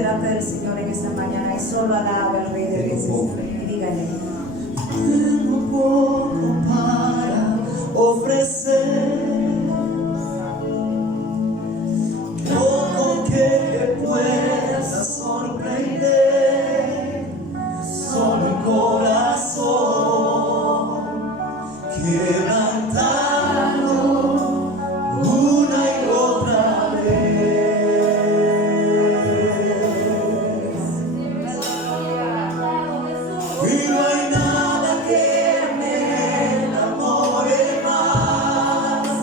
delante del Señor en esta mañana y solo alabe al Rey de Reyes y dígale: tengo poco para ofrecer, poco que pueda sorprender, solo el corazón quebrantado una y otra vez. Y no hay nada que me enamore más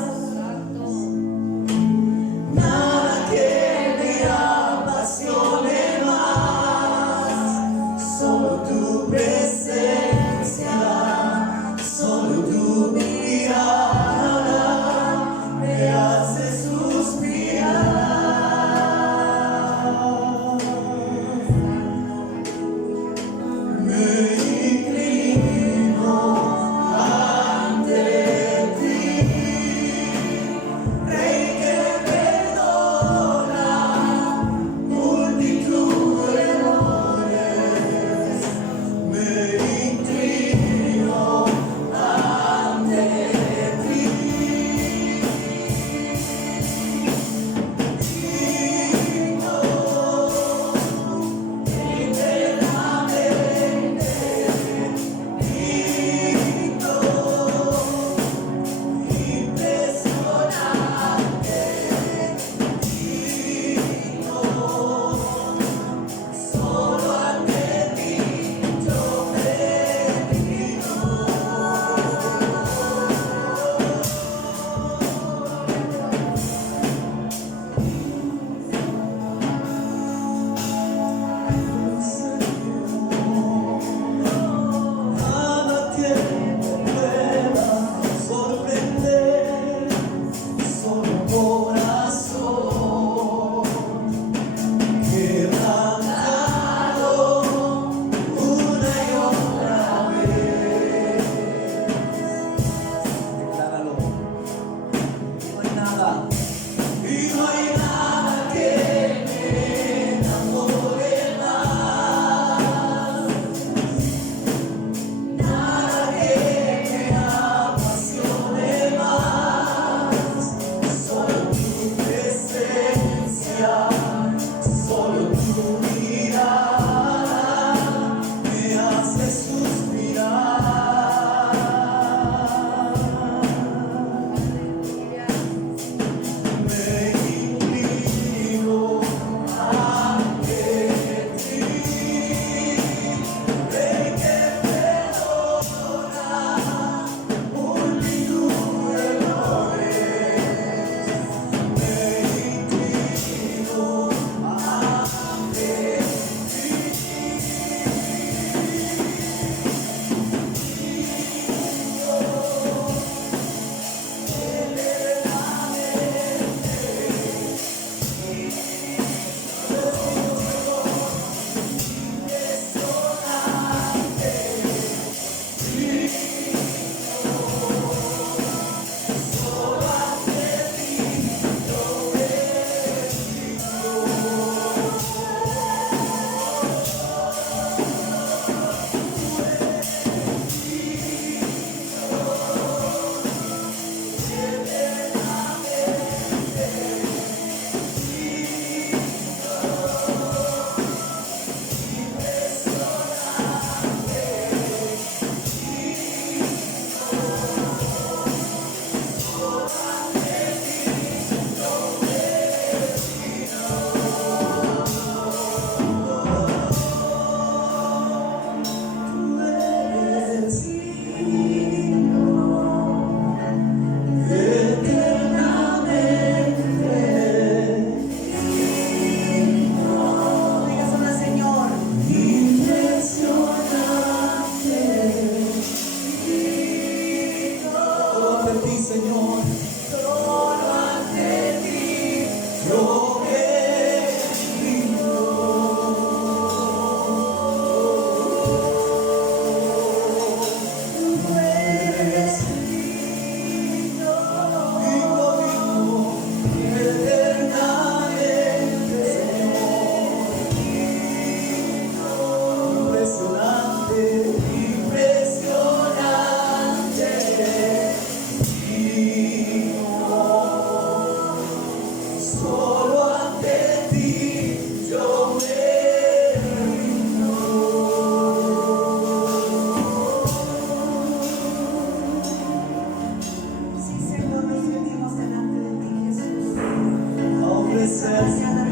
Sí, Señor, nos rendimos delante de ti, Jesús. a ofrecer, Señor,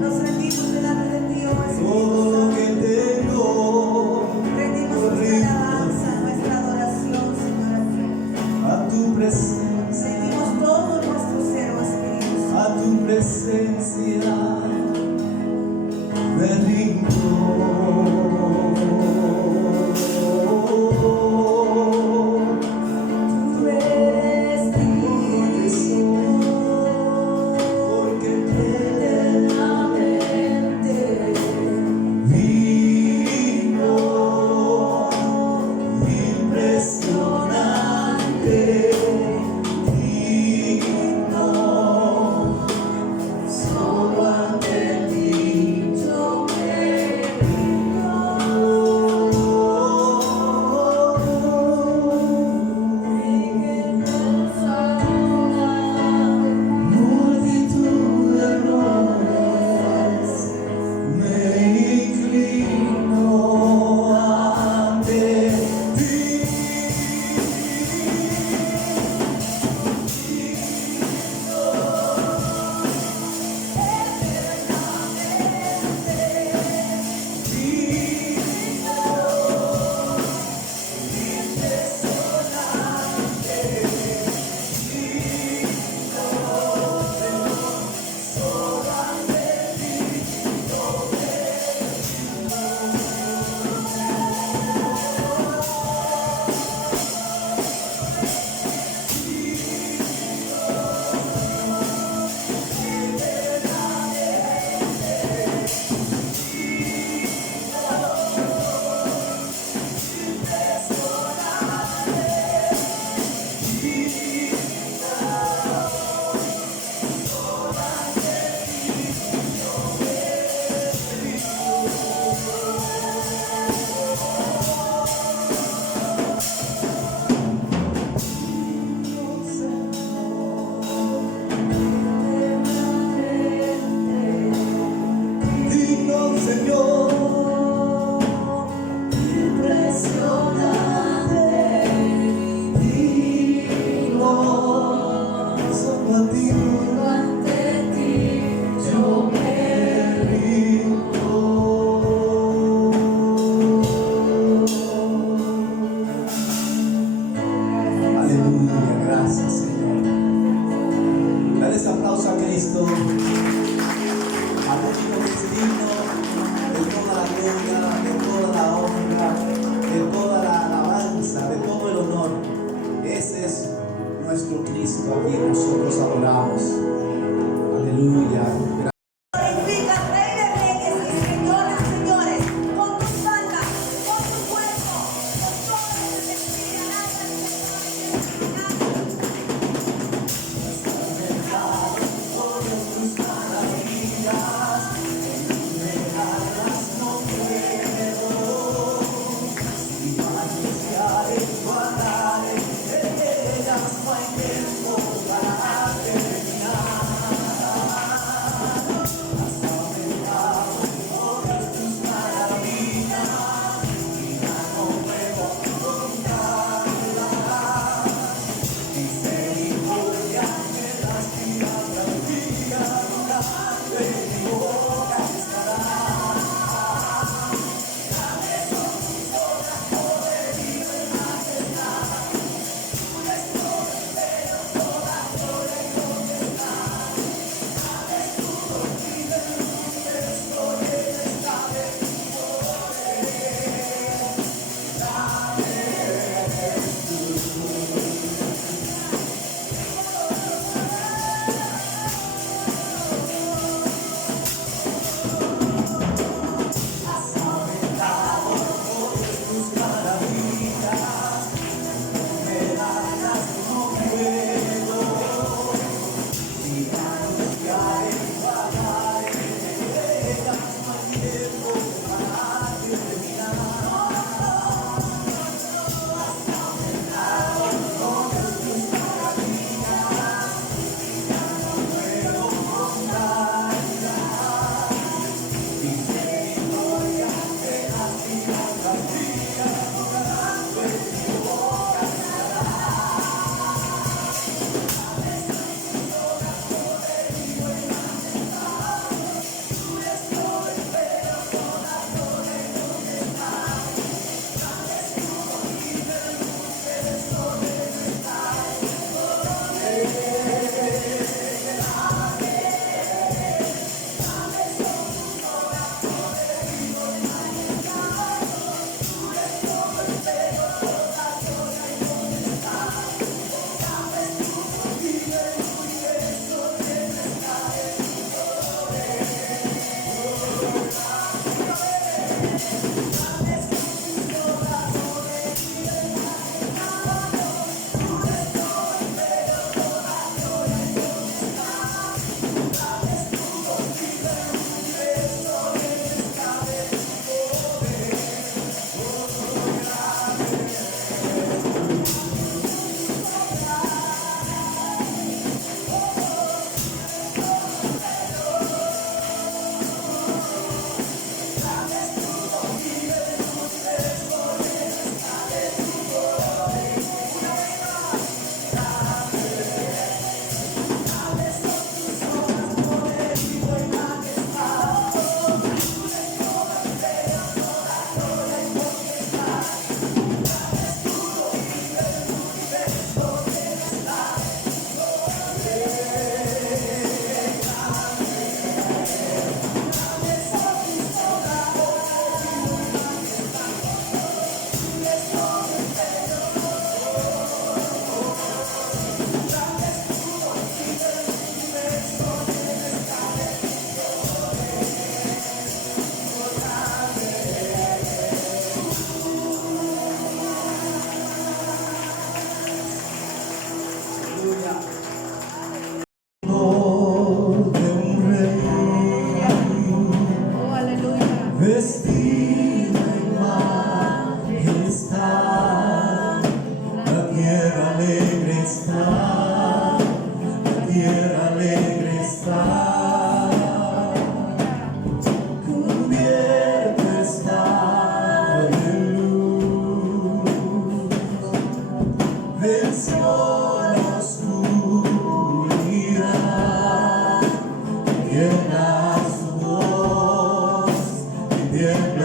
Nos rendimos delante de ti, oh Espíritu todo lo Santo. que tengo. Rendimos nuestra alabanza, nuestra adoración, Señor, a ti. A tu presencia, Rendimos todo nuestro ser, oh Espíritu Santo. a tu presencia, me rindo. Tú eres digno, Porque eternamente vino impresionante, digno, solo ante ti yo me rindo. multitud de errores, me inclino ante ti. Digno, Señor, digno, solo a ti me rindo. Aleluya, gracias, Señor. Dale ese aplauso a Cristo, al único que es digno, el vestida en majestad. La tierra alegre está, la tierra alegre está, cubierta está de luz. Venció la oscuridad, tierra su voz, y tierra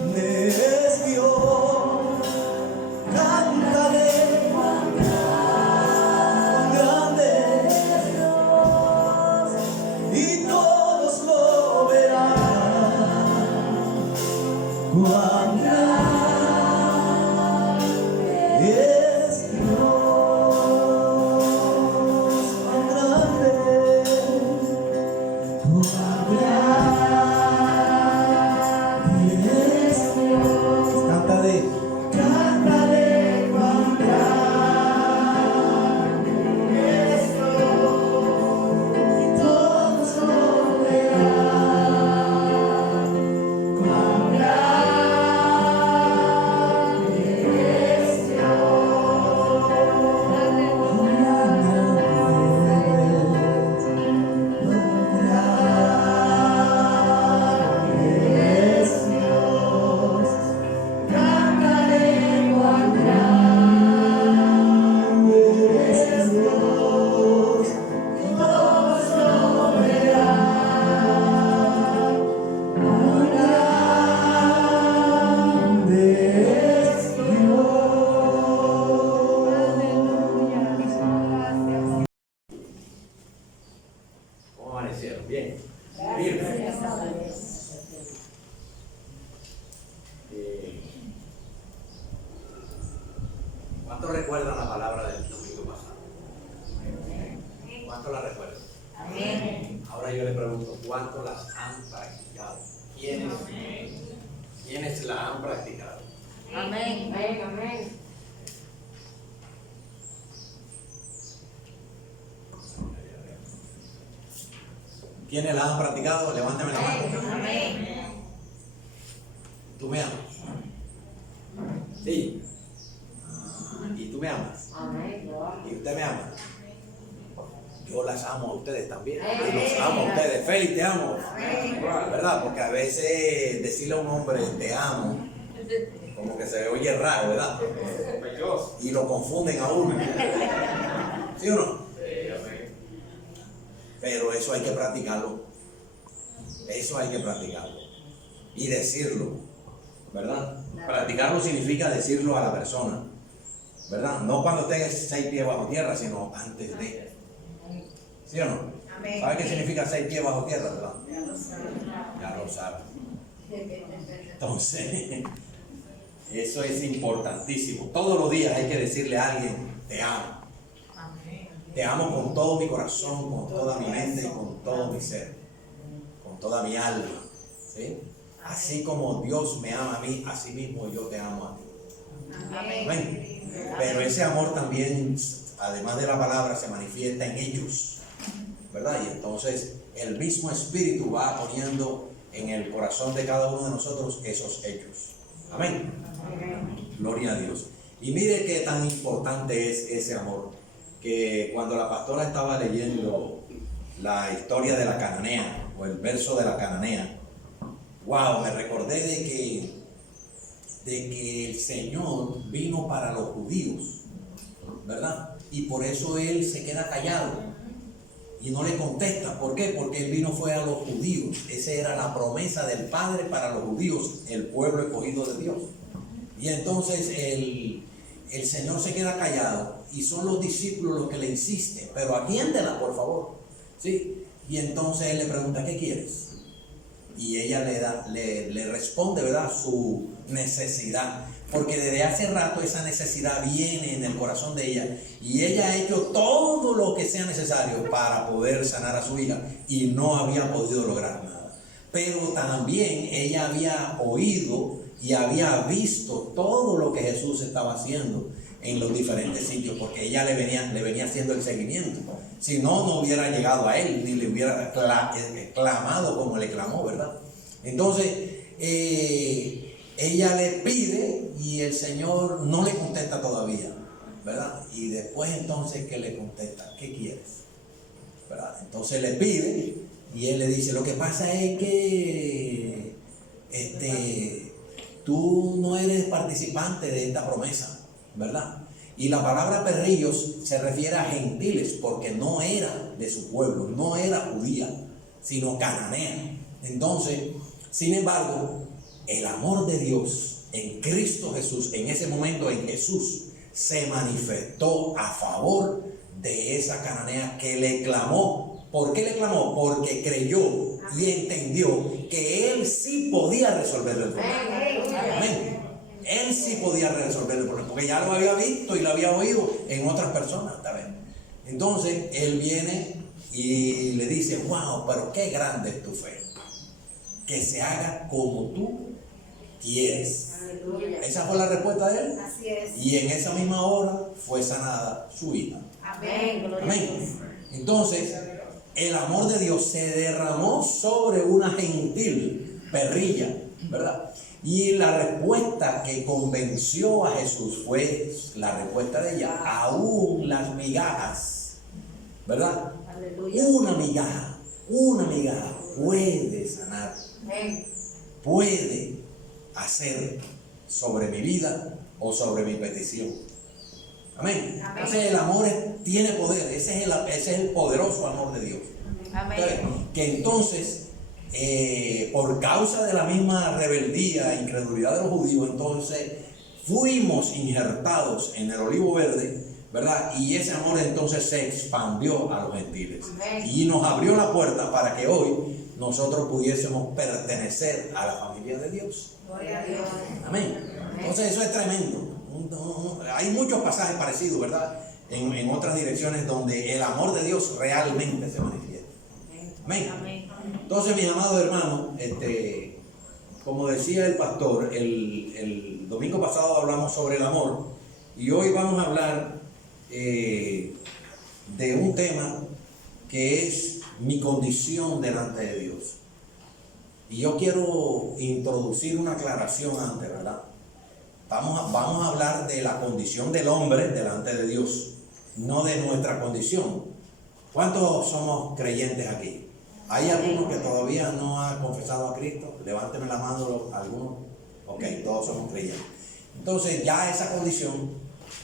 Grande es Dios, cántale, cuán grande es Dios, y todos lo verán. Cuán grande es Dios, cuán grande, cuán grande es Dios. Cántale, cántale, cuán grande es Dios, y todos lo verán. Cuán grande es Dios, cuán grande es Dios. Cántale, cuán grande es Dios, y todos lo verán. Cuán grande es Dios. ¿Cómo amanecieron? Bien. Firme. ¿Cuántos recuerdan la palabra del domingo pasado? ¿Cuántos la recuerdan? Ahora yo le pregunto, ¿cuántos las han practicado? ¿Quiénes la han practicado? Amén. ¿Quiénes la han practicado? Levántame la mano. Amén. ¿Tú me amas? Sí. ¿Y tú me amas? ¿Y usted me ama? Yo las amo a ustedes también. Y los amo a ustedes. Félix, te amo. ¿Verdad? Porque a veces decirle a un hombre te amo, como que se oye raro, ¿verdad? Y lo confunden a uno. ¿Sí o no? Pero eso hay que practicarlo. Eso hay que practicarlo. Y decirlo, ¿verdad? Practicarlo significa decirlo a la persona, ¿verdad? No cuando estés 6 pies bajo tierra, sino antes de. ¿Sí o no? Amén. ¿Sabe qué significa 6 pies bajo tierra, verdad? Ya lo sabe. Entonces, eso es importantísimo. Todos los días hay que decirle a alguien, te amo. Te amo con todo mi corazón, con toda mi mente y con todo mi ser, con toda mi alma. ¿Sí? Así como Dios me ama a mí, así mismo yo te amo a ti. Amén. Pero ese amor también, además de la palabra, se manifiesta en ellos, ¿verdad? Y entonces el mismo Espíritu va poniendo en el corazón de cada uno de nosotros esos hechos. Amén. Gloria a Dios. Y mire qué tan importante es ese amor, que cuando la pastora estaba leyendo la historia de la cananea, o el verso de la cananea, wow, me recordé de que el Señor vino para los judíos, ¿verdad? Y por eso Él se queda callado y no le contesta. ¿Por qué? Porque Él vino fue a los judíos. Esa era la promesa del Padre para los judíos, el pueblo escogido de Dios. Y entonces el Señor se queda callado y son los discípulos los que le insisten, pero atiéndela, por favor. ¿Sí? Y entonces Él le pregunta, ¿qué quieres? Y ella le responde, ¿verdad?, su necesidad, porque desde hace rato esa necesidad viene en el corazón de ella y ella ha hecho todo lo que sea necesario para poder sanar a su hija y no había podido lograr nada. Pero también ella había oído y había visto todo lo que Jesús estaba haciendo en los diferentes sitios, porque ella le venía haciendo el seguimiento. Si no, no hubiera llegado a él, ni le hubiera clamado como le clamó, ¿verdad? Entonces, ella le pide y el Señor no le contesta todavía, ¿verdad? Y después entonces que le contesta, ¿qué quieres? ¿Verdad? Entonces le pide y él le dice, lo que pasa es que tú no eres participante de esta promesa, ¿verdad? Y la palabra perrillos se refiere a gentiles porque no era de su pueblo, no era judía, sino cananea. Entonces, sin embargo, el amor de Dios en Cristo Jesús, en ese momento en Jesús, se manifestó a favor de esa cananea que le clamó. ¿Por qué le clamó? Porque creyó y entendió que él sí podía resolver el problema. Amén. Él sí podía resolver el problema, porque ya lo había visto y lo había oído en otras personas. ¿Está? Entonces, él viene y le dice, wow, pero qué grande es tu fe. Que se haga como tú quieres. Aleluya. Esa fue la respuesta de él. Así es. Y en esa misma hora fue sanada su hija. Amén. Gloria a Dios. Amén. Entonces, el amor de Dios se derramó sobre una gentil perrilla, ¿verdad? Y la respuesta que convenció a Jesús fue la respuesta de ella, aún las migajas, ¿verdad? Aleluya. Una migaja puede sanar, Amén. puede hacer sobre mi vida o sobre mi petición. Amén. Amén. Entonces el amor tiene poder, ese es el poderoso amor de Dios. Amén. Que entonces, por causa de la misma rebeldía e incredulidad de los judíos, entonces fuimos injertados en el olivo verde, ¿verdad? Y ese amor entonces se expandió a los gentiles. Amén. Y nos abrió la puerta para que hoy nosotros pudiésemos pertenecer a la familia de Dios. Gloria a Dios. Amén. Entonces eso es tremendo. Hay muchos pasajes parecidos, ¿verdad? En otras direcciones donde el amor de Dios realmente se manifiesta. Amén. Amén. Entonces, mis amados hermanos, como decía el pastor, el domingo pasado hablamos sobre el amor y hoy vamos a hablar de un tema que es mi condición delante de Dios. Y yo quiero introducir una aclaración antes, ¿verdad? Vamos a hablar de la condición del hombre delante de Dios, no de nuestra condición. ¿Cuántos somos creyentes aquí? ¿Hay alguno que todavía no ha confesado a Cristo? Levánteme la mano algunos. Ok, todos somos creyentes. Entonces ya esa condición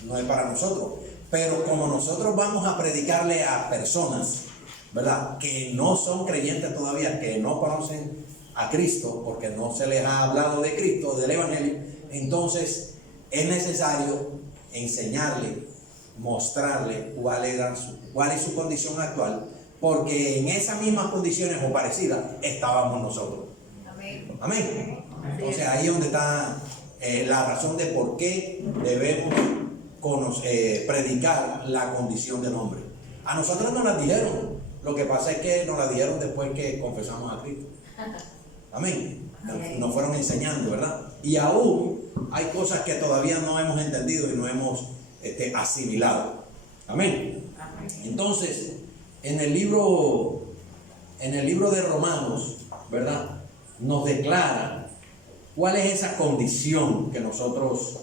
no es para nosotros. Pero como nosotros vamos a predicarle a personas, ¿verdad?, que no son creyentes todavía, que no conocen a Cristo, porque no se les ha hablado de Cristo, del Evangelio, entonces es necesario enseñarle, mostrarle cuál es su condición actual, porque en esas mismas condiciones o parecidas estábamos nosotros. Amén. Amén. Entonces ahí es donde está la razón de por qué debemos predicar la condición del hombre. A nosotros nos la dijeron, lo que pasa es que nos la dijeron después que confesamos a Cristo. Amén. Nos fueron enseñando, ¿verdad? Y aún hay cosas que todavía no hemos entendido y no hemos asimilado. Amén. Entonces, en el libro de Romanos, ¿verdad?, nos declara cuál es esa condición que nosotros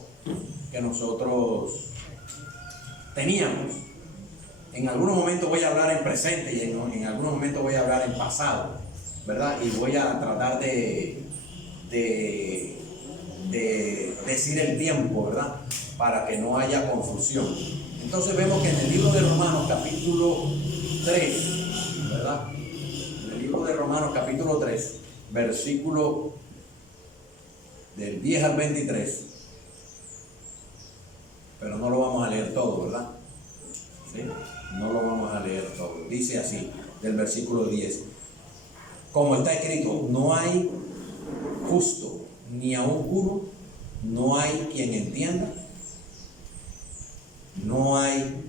teníamos. En algunos momentos voy a hablar en presente y en algunos momentos voy a hablar en pasado, ¿verdad? Y voy a tratar de decir el tiempo, ¿verdad?, para que no haya confusión. Entonces vemos que en el libro de Romanos capítulo 3, ¿verdad? En el libro de Romanos capítulo 3, versículo del 10 al 23, pero no lo vamos a leer todo, ¿verdad? ¿Sí? No lo vamos a leer todo. Dice así, del versículo 10. Como está escrito, no hay justo, ni aun uno, no hay quien entienda, no hay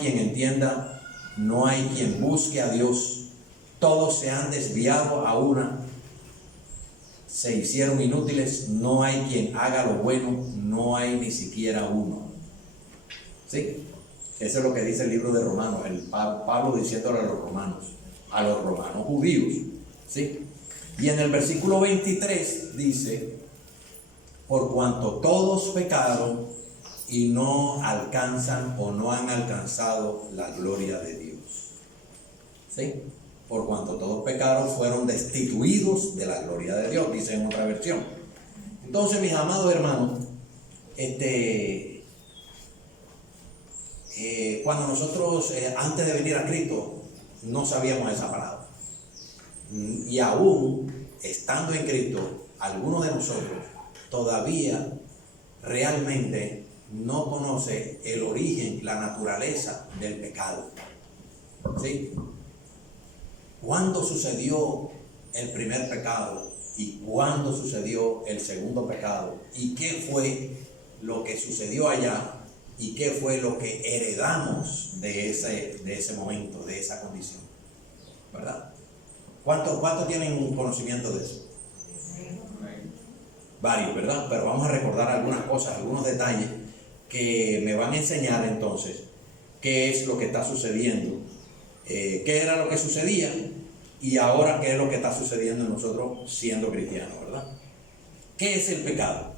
quien entienda, no hay quien busque a Dios. Todos se han desviado a una, se hicieron inútiles, no hay quien haga lo bueno, no hay ni siquiera uno. ¿Sí? Eso es lo que dice el libro de Romanos, Pablo diciéndole a los romanos judíos. ¿Sí? Y en el versículo 23 dice, por cuanto todos pecaron y no alcanzan o no han alcanzado la gloria de Dios. ¿Sí? Por cuanto todos pecaron, fueron destituidos de la gloria de Dios, dice en otra versión. Entonces, mis amados hermanos, cuando nosotros, antes de venir a Cristo, no sabíamos esa palabra. Y aún estando en Cristo, algunos de nosotros todavía realmente no conoce el origen, la naturaleza del pecado. ¿Sí? ¿Cuándo sucedió el primer pecado? ¿Y cuándo sucedió el segundo pecado? ¿Y qué fue lo que sucedió allá? ¿Y qué fue lo que heredamos de ese momento, de esa condición? ¿Verdad? ¿Cuántos tienen un conocimiento de eso? Varios, ¿verdad? Pero vamos a recordar algunas cosas, algunos detalles que me van a enseñar entonces qué es lo que está sucediendo, qué era lo que sucedía y ahora qué es lo que está sucediendo en nosotros siendo cristianos, ¿verdad? ¿Qué es el pecado?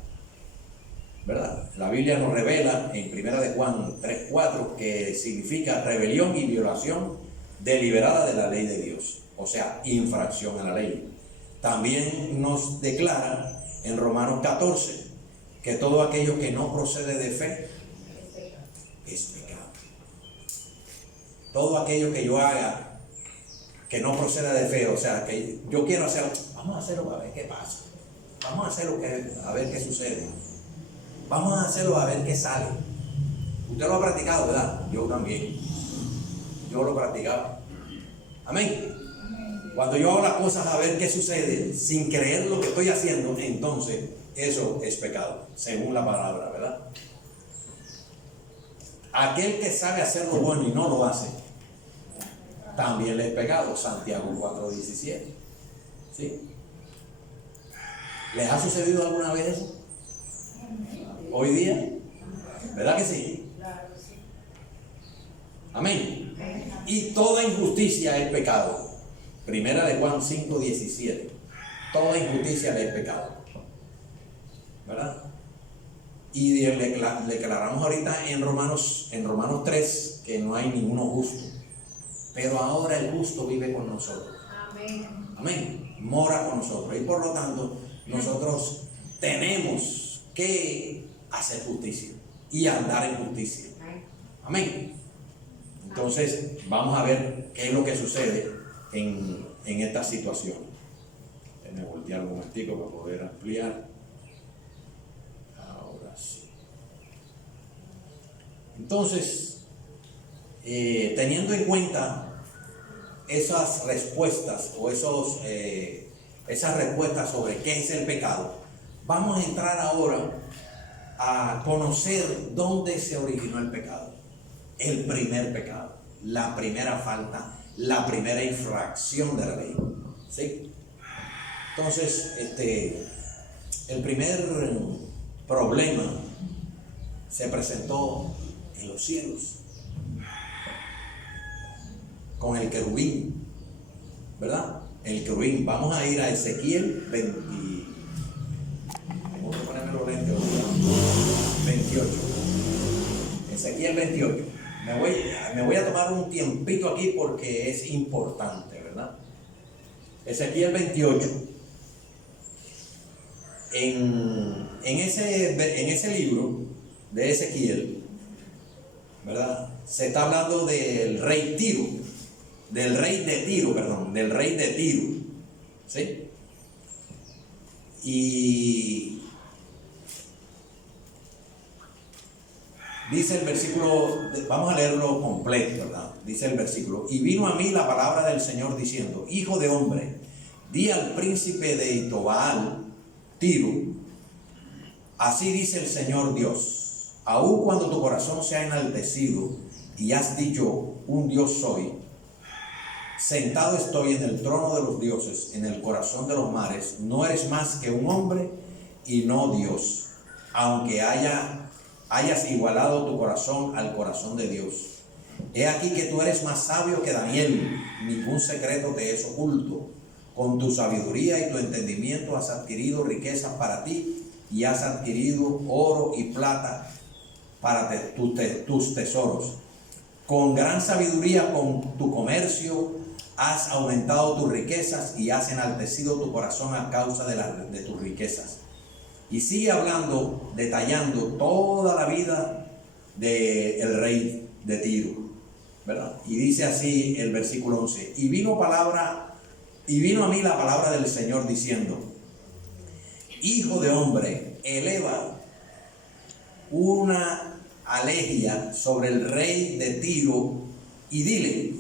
¿Verdad? La Biblia nos revela en 1 de Juan 3:4 que significa rebelión y violación deliberada de la ley de Dios, o sea, infracción a la ley. También nos declara en Romanos 14 que todo aquello que no procede de fe es pecado. Todo aquello que yo haga que no proceda de fe, o sea, que yo quiero hacerlo, vamos a hacerlo a ver qué pasa, vamos a hacerlo a ver qué sucede, vamos a hacerlo a ver qué sale. Usted lo ha practicado, ¿verdad? Yo también, yo lo practicaba. Amén. Cuando yo hago las cosas a ver qué sucede sin creer lo que estoy haciendo, entonces eso es pecado, según la palabra, ¿verdad? Aquel que sabe hacer lo bueno y no lo hace, también le es pecado. Santiago 4:17. ¿Sí? ¿Les ha sucedido alguna vez eso? Hoy día, ¿verdad que sí? Amén. Y toda injusticia es pecado. 1 de Juan 5:17. Toda injusticia es pecado, ¿verdad? Y declaramos ahorita en Romanos 3 que no hay ninguno justo, pero ahora el justo vive con nosotros. Amén. Amén. Mora con nosotros y por lo tanto nosotros tenemos que hacer justicia y andar en justicia. Amén. Entonces vamos a ver qué es lo que sucede en esta situación. Déjenme voltear un momentico para poder ampliar. Ahora sí. Entonces, teniendo en cuenta esas respuestas o esas respuestas sobre qué es el pecado, vamos a entrar ahora a conocer dónde se originó el pecado. El primer pecado, la primera falta, la primera infracción de la ley. ¿Sí? Entonces, el primer problema se presentó en los cielos con el querubín, ¿verdad? El querubín. Vamos a ir a Ezequiel 20. Tengo que ponerme los lentes, 28. Ezequiel 28. Me voy a tomar un tiempito aquí porque es importante, ¿verdad? Ezequiel 28. En ese libro de Ezequiel, ¿verdad? Se está hablando del rey de Tiro, ¿sí? Y dice el versículo, vamos a leerlo completo, ¿verdad? Dice el versículo: y vino a mí la palabra del Señor diciendo: hijo de hombre, di al príncipe de Itobaal, Tiro, así dice el Señor Dios: aun cuando tu corazón se ha enaltecido y has dicho, un Dios soy, sentado estoy en el trono de los dioses, en el corazón de los mares, no eres más que un hombre y no Dios, aunque hayas igualado tu corazón al corazón de Dios. He aquí que tú eres más sabio que Daniel, ningún secreto te es oculto. Con tu sabiduría y tu entendimiento has adquirido riquezas para ti y has adquirido oro y plata para tus tesoros. Con gran sabiduría, con tu comercio, has aumentado tus riquezas y has enaltecido tu corazón a causa de tus riquezas. Y sigue hablando, detallando toda la vida del rey de Tiro, ¿verdad? Y dice así el versículo 11: y vino palabra Y vino a mí la palabra del Señor diciendo: Hijo de hombre, eleva una alegia sobre el rey de Tiro y dile.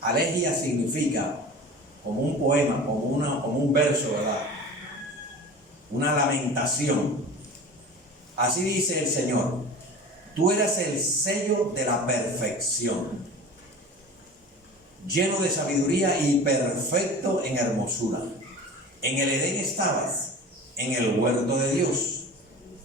Alegia significa como un poema, como un verso, ¿verdad? Una lamentación. Así dice el Señor: tú eres el sello de la perfección, lleno de sabiduría y perfecto en hermosura. En el Edén estabas, en el huerto de Dios.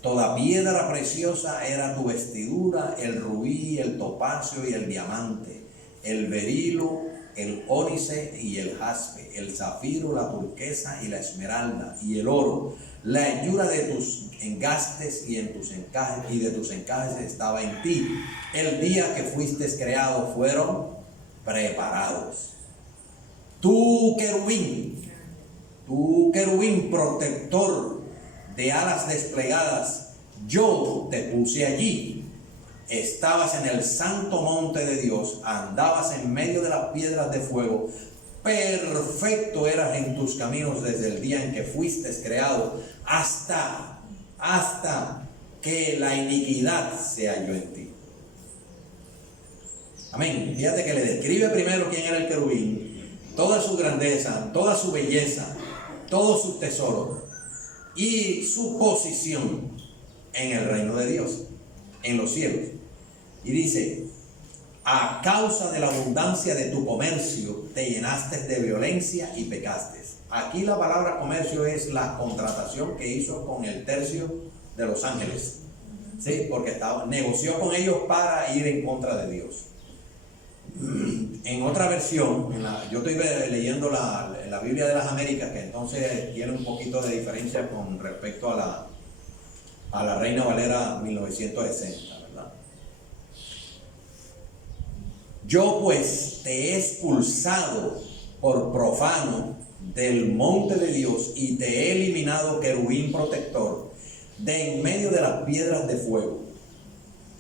Toda piedra preciosa era tu vestidura, el rubí, el topacio y el diamante, el berilo, el ónice y el jaspe, el zafiro, la turquesa y la esmeralda y el oro. La hechura de tus engastes y de tus encajes estaba en ti. El día que fuiste creado fueron preparados. Tú querubín protector de alas desplegadas, yo te puse allí. Estabas en el santo monte de Dios, andabas en medio de las piedras de fuego. Perfecto eras en tus caminos desde el día en que fuiste creado hasta que la iniquidad se halló en ti. Amén. Fíjate que le describe primero quién era el querubín, toda su grandeza, toda su belleza, todos sus tesoros y su posición en el reino de Dios, en los cielos. Y dice: a causa de la abundancia de tu comercio te llenaste de violencia y pecaste. Aquí la palabra comercio es la contratación que hizo con el tercio de los ángeles, ¿sí? Porque negoció con ellos para ir en contra de Dios. En otra versión, yo estoy leyendo la Biblia de las Américas, que entonces tiene un poquito de diferencia con respecto a la Reina Valera 1960, ¿verdad? Yo pues te he expulsado por profano del monte de Dios y te he eliminado, querubín protector, de en medio de las piedras de fuego.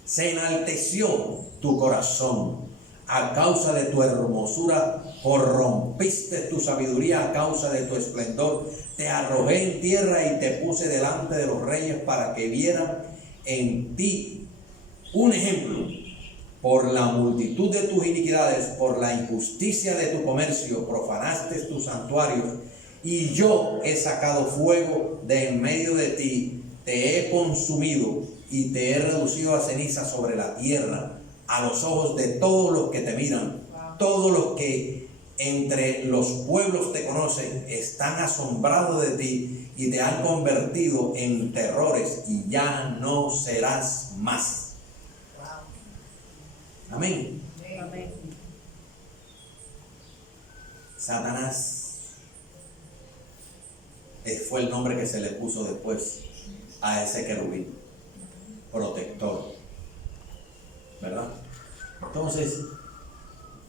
Se enalteció tu corazón a causa de tu hermosura, corrompiste tu sabiduría a causa de tu esplendor. Te arrojé en tierra y te puse delante de los reyes para que vieran en ti un ejemplo. Por la multitud de tus iniquidades, por la injusticia de tu comercio, profanaste tus santuarios, y yo he sacado fuego de en medio de ti, te he consumido y te he reducido a ceniza sobre la tierra, a los ojos de todos los que te miran. Todos los que entre los pueblos te conocen están asombrados de ti y te han convertido en terrores y ya no serás más. Amén. Amén. Satanás fue el nombre que se le puso después a ese querubín protector, ¿verdad? Entonces,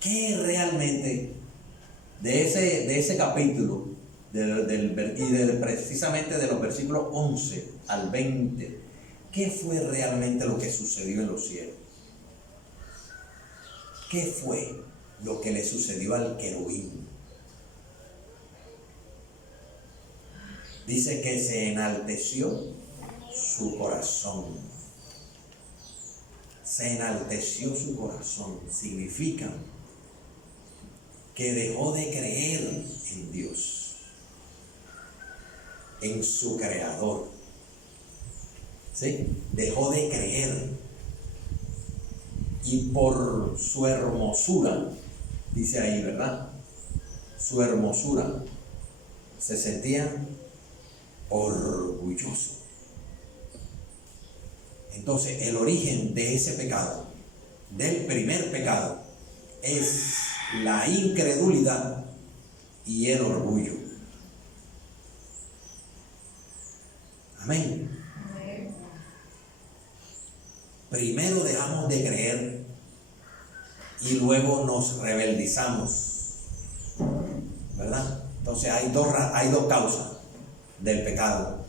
¿qué realmente de ese capítulo precisamente de los versículos 11 al 20, qué fue realmente lo que sucedió en los cielos? ¿Qué fue lo que le sucedió al querubín? Dice que se enalteció su corazón. Se enalteció su corazón. Significa que dejó de creer en Dios, en su creador. ¿Sí? Dejó de creer. Y por su hermosura, dice ahí, ¿verdad? Su hermosura, se sentía orgulloso. Entonces, el origen de ese pecado, del primer pecado, es la incredulidad y el orgullo. Amén. Primero dejamos de creer y luego nos rebeldizamos, ¿verdad? Entonces hay dos causas del pecado: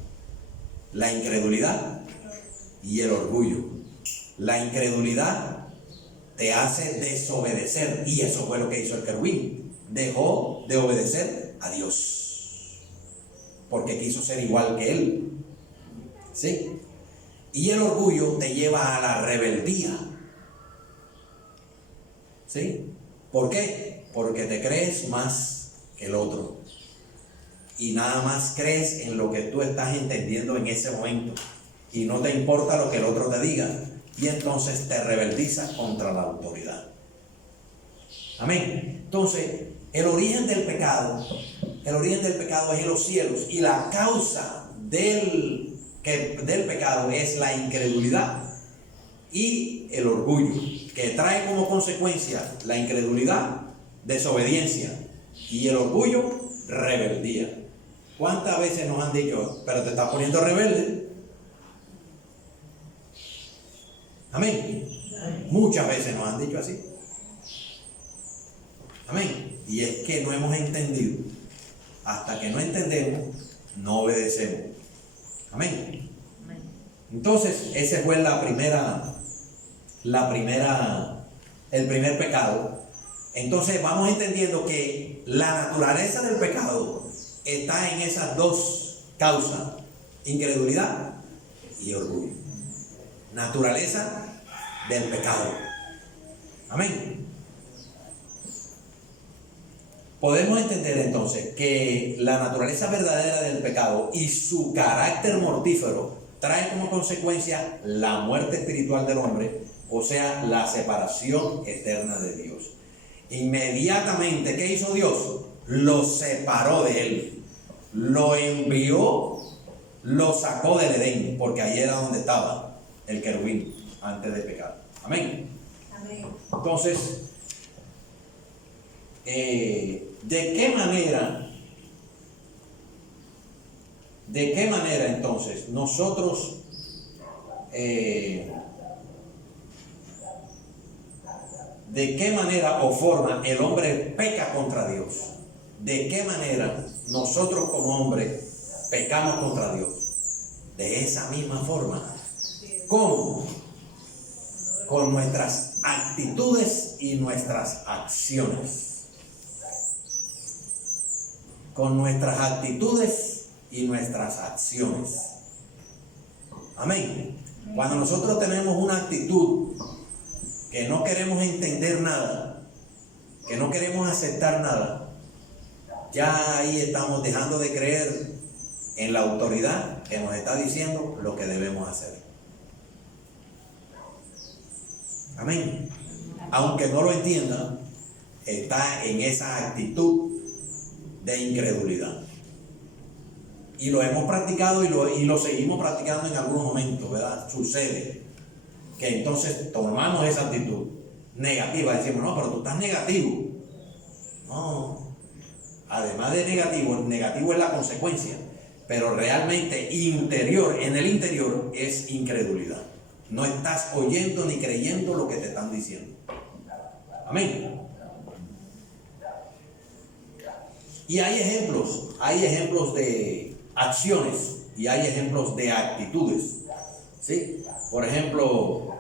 la incredulidad y el orgullo. La incredulidad te hace desobedecer, y eso fue lo que hizo el querubín. Dejó de obedecer a Dios, porque quiso ser igual que Él. ¿Sí? Y el orgullo te lleva a la rebeldía. ¿Sí? ¿Por qué? Porque te crees más que el otro. Y nada más crees en lo que tú estás entendiendo en ese momento. Y no te importa lo que el otro te diga. Y entonces te rebeldizas contra la autoridad. Amén. Entonces, el origen del pecado es en los cielos. Y la causa del pecado es la incredulidad y el orgullo, que trae como consecuencia la incredulidad, desobediencia, y el orgullo, rebeldía. ¿Cuántas veces nos han dicho, pero te estás poniendo rebelde? Amén. Muchas veces nos han dicho así. Amén. Y es que no hemos entendido. Hasta que no entendemos, no obedecemos. Amén. Entonces, ese fue el primer pecado. Entonces vamos entendiendo que la naturaleza del pecado está en esas dos causas: incredulidad y orgullo. Naturaleza del pecado. Amén. Podemos entender entonces que la naturaleza verdadera del pecado y su carácter mortífero trae como consecuencia la muerte espiritual del hombre, o sea, la separación eterna de Dios. Inmediatamente, ¿qué hizo Dios? Lo separó de él, lo envió, lo sacó del Edén, porque ahí era donde estaba el querubín antes de pecar. Amén. Amén. Entonces, ¿de qué manera entonces nosotros de qué manera o forma el hombre peca contra Dios? ¿De qué manera nosotros como hombres pecamos contra Dios? De esa misma forma. ¿Cómo? Con nuestras actitudes y nuestras acciones. Con nuestras actitudes y nuestras acciones. Amén. Cuando nosotros tenemos una actitud que no queremos entender nada, que no queremos aceptar nada, ya ahí estamos dejando de creer en la autoridad que nos está diciendo lo que debemos hacer. Amén. Aunque no lo entiendan, está en esa actitud de incredulidad. Y lo hemos practicado y lo seguimos practicando en algún momento, ¿verdad? Sucede que entonces tomamos esa actitud negativa, decimos, no, pero tú estás negativo. No, además de negativo es la consecuencia, pero realmente en el interior es incredulidad. No estás oyendo ni creyendo lo que te están diciendo. Amén. Y hay ejemplos de acciones y hay ejemplos de actitudes. ¿Sí? Por ejemplo,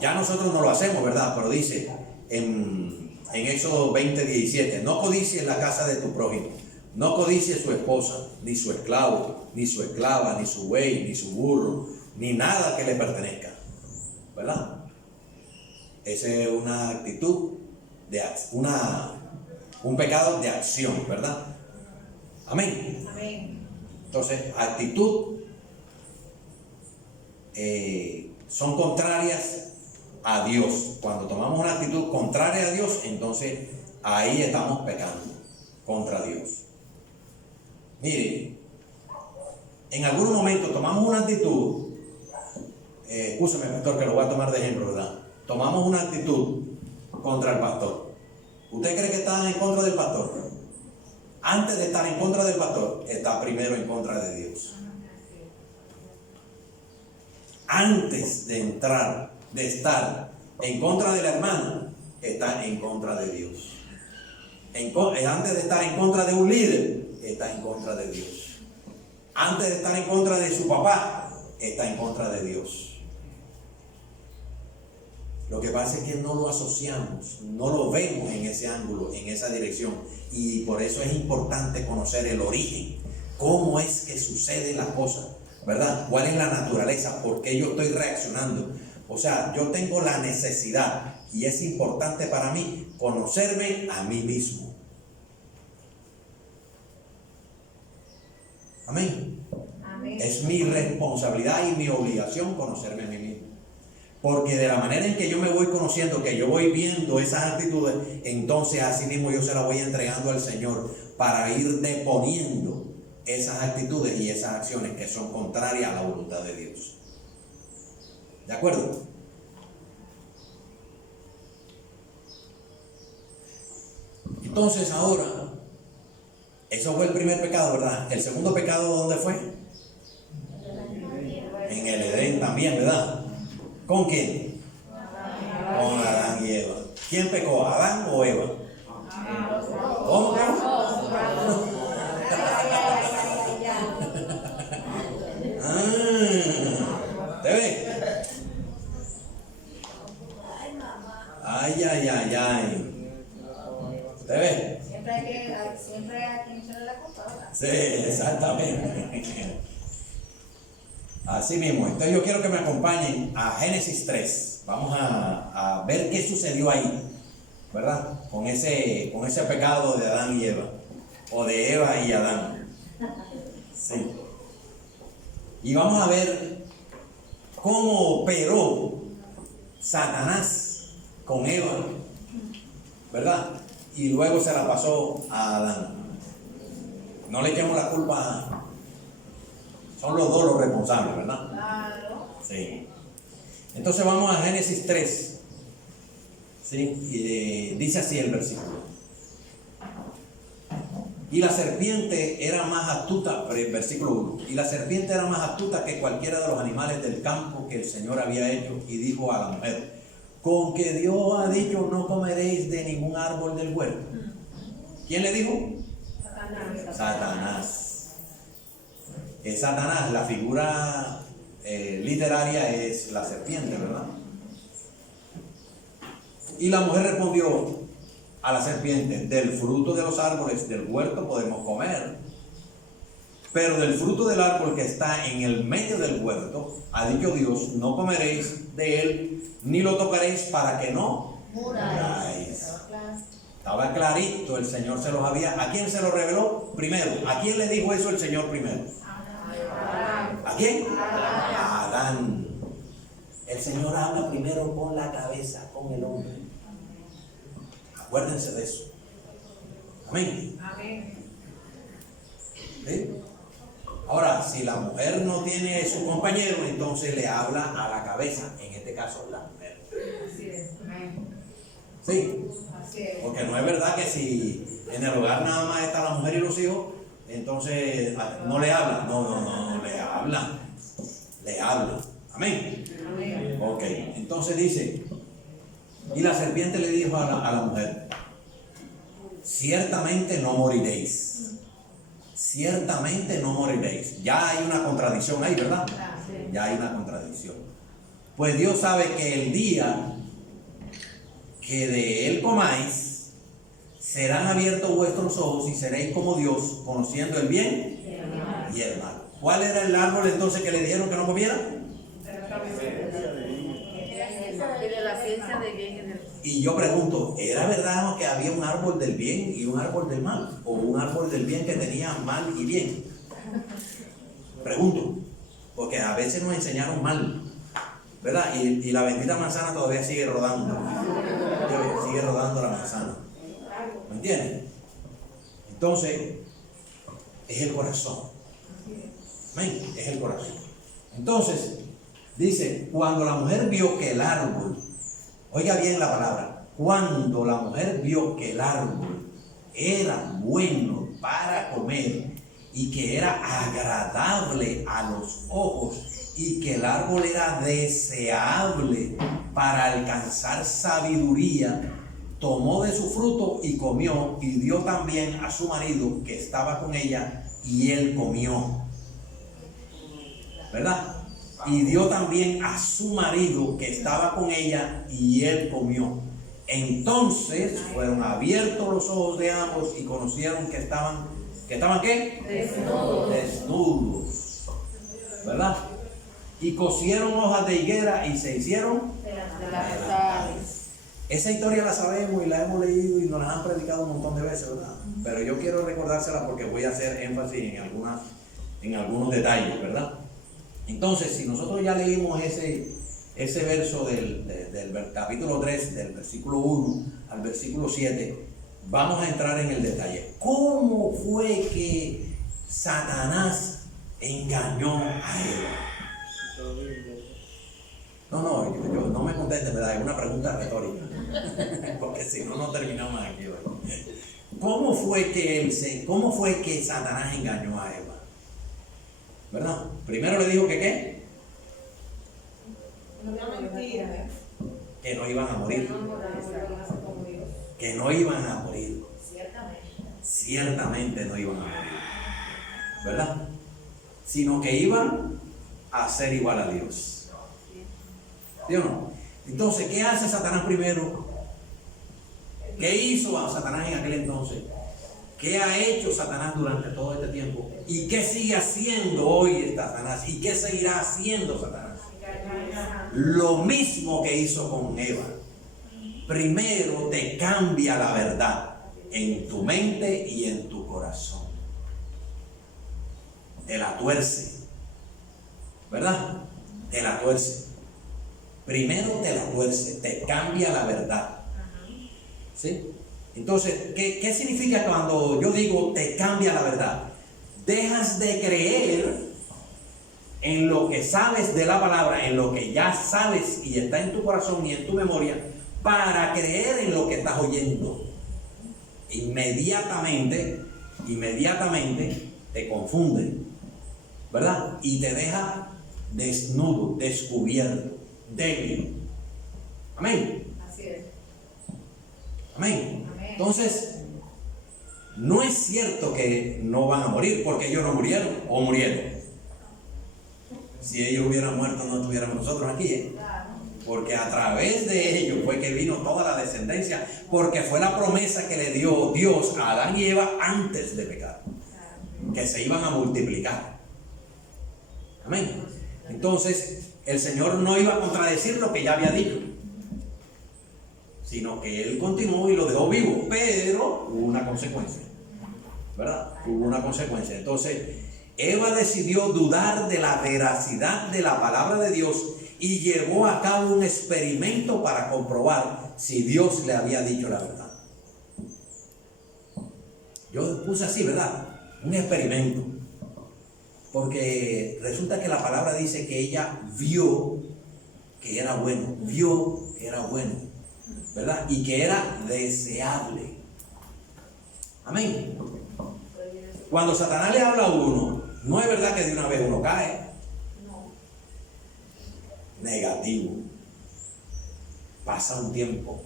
ya nosotros no lo hacemos, ¿verdad? Pero dice en Éxodo 20:17, no codicies la casa de tu prójimo, no codicies su esposa, ni su esclavo, ni su esclava, ni su buey, ni su burro, ni nada que le pertenezca, ¿verdad? Esa es una actitud un pecado de acción, ¿verdad? Amén. Amén. Entonces, actitud son contrarias a Dios. Cuando tomamos una actitud contraria a Dios, entonces ahí estamos pecando contra Dios. Mire, en algún momento tomamos una actitud, escúcheme, pastor, que lo voy a tomar de ejemplo, ¿verdad? Tomamos una actitud contra el pastor. ¿Usted cree que está en contra del pastor? Antes de estar en contra del pastor, está primero en contra de Dios. Antes de estar en contra del hermano, está en contra de Dios. Antes de estar en contra de un líder, está en contra de Dios. Antes de estar en contra de su papá, está en contra de Dios. Lo que pasa es que no lo asociamos, no lo vemos en ese ángulo, en esa dirección. Y por eso es importante conocer el origen, cómo es que suceden las cosas, ¿verdad? ¿Cuál es la naturaleza? ¿Por qué yo estoy reaccionando? O sea, yo tengo la necesidad, y es importante para mí, conocerme a mí mismo. Amén. Amén. Es mi responsabilidad y mi obligación conocerme a mí mismo. Porque de la manera en que yo me voy conociendo, que yo voy viendo esas actitudes, entonces así mismo yo se las voy entregando al Señor para ir deponiendo esas actitudes y esas acciones que son contrarias a la voluntad de Dios. ¿De acuerdo? Entonces ahora, eso fue el primer pecado, ¿verdad? El segundo pecado, ¿dónde fue? En el Edén también, ¿verdad? ¿Con quién? Con Adán y Eva. ¿Quién pecó? ¿Adán o Eva? ¿Cómo? ¿Te ves? Ay, ay, ay, ay. ¿Te ves? Siempre hay quien echarle la culpa, ¿verdad? Sí, exactamente. Así mismo. Entonces yo quiero que me acompañen a Génesis 3. Vamos a ver qué sucedió ahí, ¿verdad? Con ese pecado de Adán y Eva. O de Eva y Adán. Sí. Y vamos a ver cómo operó Satanás con Eva, ¿verdad? Y luego se la pasó a Adán. No le echemos la culpa. Son los dos los responsables, ¿verdad? Claro. Sí. Entonces vamos a Génesis 3. ¿Sí? Y dice así el versículo. Y la serpiente era más astuta, versículo 1. Y la serpiente era más astuta que cualquiera de los animales del campo que el Señor había hecho, y dijo a la mujer: con que Dios ha dicho, no comeréis de ningún árbol del huerto. ¿Quién le dijo? Satanás. Es Satanás, la figura literaria es la serpiente, ¿verdad? Y la mujer respondió a la serpiente: del fruto de los árboles del huerto podemos comer, pero del fruto del árbol que está en el medio del huerto, ha dicho Dios, no comeréis de él, ni lo tocaréis para que no muráis. Estaba clarito, el Señor se los había. ¿A quién se lo reveló primero? ¿A quién le dijo eso el Señor primero? ¿A quién? A Adán. El Señor habla primero con la cabeza, con el hombre. Acuérdense de eso. Amén. Amén. ¿Sí? Ahora, si la mujer no tiene su compañero, entonces le habla a la cabeza, en este caso la mujer. Así es. Amén. ¿Sí? Así es. Porque no es verdad que si en el hogar nada más está la mujer y los hijos, entonces no le habla. No, le habla. Le habla. Amén. Amén. Ok, entonces dice, y la serpiente le dijo a la mujer: ciertamente no moriréis. Ciertamente no moriréis. Ya hay una contradicción ahí, ¿verdad? Ya hay una contradicción. Pues Dios sabe que el día que de él comáis, serán abiertos vuestros ojos y seréis como Dios, conociendo el bien y el mal. ¿Cuál era el árbol entonces que le dijeron que no comiera? De la ciencia del bien y del mal. Y yo pregunto, ¿era verdad que había un árbol del bien y un árbol del mal? ¿O un árbol del bien que tenía mal y bien? Pregunto, porque a veces nos enseñaron mal, ¿verdad? Y la bendita manzana todavía sigue rodando. Sigue rodando la manzana. ¿Me entienden? Entonces, es el corazón. Amén, es el corazón. Entonces, dice, cuando la mujer vio que el árbol, oiga bien la palabra, cuando la mujer vio que el árbol era bueno para comer y que era agradable a los ojos y que el árbol era deseable para alcanzar sabiduría, tomó de su fruto y comió, y dio también a su marido que estaba con ella, y él comió. ¿Verdad? y dio también a su marido que estaba con ella, y él comió. Entonces fueron abiertos los ojos de ambos y conocieron que estaban ¿qué? Desnudos. ¿Verdad? Y cosieron hojas de higuera y se hicieron delantales. Esa historia la sabemos y la hemos leído y nos la han predicado un montón de veces, ¿verdad? Pero yo quiero recordársela porque voy a hacer énfasis en algunos detalles, ¿verdad? Entonces, si nosotros ya leímos ese verso del capítulo 3, del versículo 1 al versículo 7, vamos a entrar en el detalle. ¿Cómo fue que Satanás engañó a Eva? No, yo no me conteste, ¿verdad? Es una pregunta retórica. Porque si no, no terminamos aquí hoy. ¿Cómo fue que Satanás engañó a Eva? ¿Verdad? Primero le dijo que ¿qué? Una mentira. Que no iban a morir. Que no iban a morir. Ciertamente no iban a morir. ¿Verdad? Sino que iban a ser igual a Dios. ¿Sí o no? Entonces, ¿qué hace Satanás primero? ¿Qué hizo a Satanás en aquel entonces? ¿Qué ha hecho Satanás durante todo este tiempo? ¿Y qué sigue haciendo hoy Satanás? ¿Y qué seguirá haciendo Satanás? Lo mismo que hizo con Eva. Primero te cambia la verdad en tu mente y en tu corazón. Te la tuerce. ¿Verdad? Te la tuerce. Primero te la tuerce, te cambia la verdad. ¿Sí? Entonces, ¿qué significa cuando yo digo te cambia la verdad? Dejas de creer en lo que sabes de la palabra, en lo que ya sabes y está en tu corazón y en tu memoria, para creer en lo que estás oyendo. Inmediatamente te confunde, ¿verdad? Y te deja desnudo, descubierto, débil. Amén. Así es. Amén. Entonces, no es cierto que no van a morir, porque ellos no murieron, o murieron. Si ellos hubieran muerto, no estuviéramos nosotros aquí, ¿eh? Porque a través de ellos fue que vino toda la descendencia, porque fue la promesa que le dio Dios a Adán y Eva antes de pecar, que se iban a multiplicar. Amén. Entonces, el Señor no iba a contradecir lo que ya había dicho, sino que Él continuó y lo dejó vivo, pero hubo una consecuencia, ¿verdad? Hubo una consecuencia. Entonces, Eva decidió dudar de la veracidad de la palabra de Dios y llevó a cabo un experimento para comprobar si Dios le había dicho la verdad. Yo puse así, ¿verdad? Un experimento. Porque resulta que la palabra dice que ella vio que era bueno, ¿verdad? Y que era deseable. Amén. Cuando Satanás le habla a uno, no es verdad que de una vez uno cae. No. Negativo. Pasa un tiempo.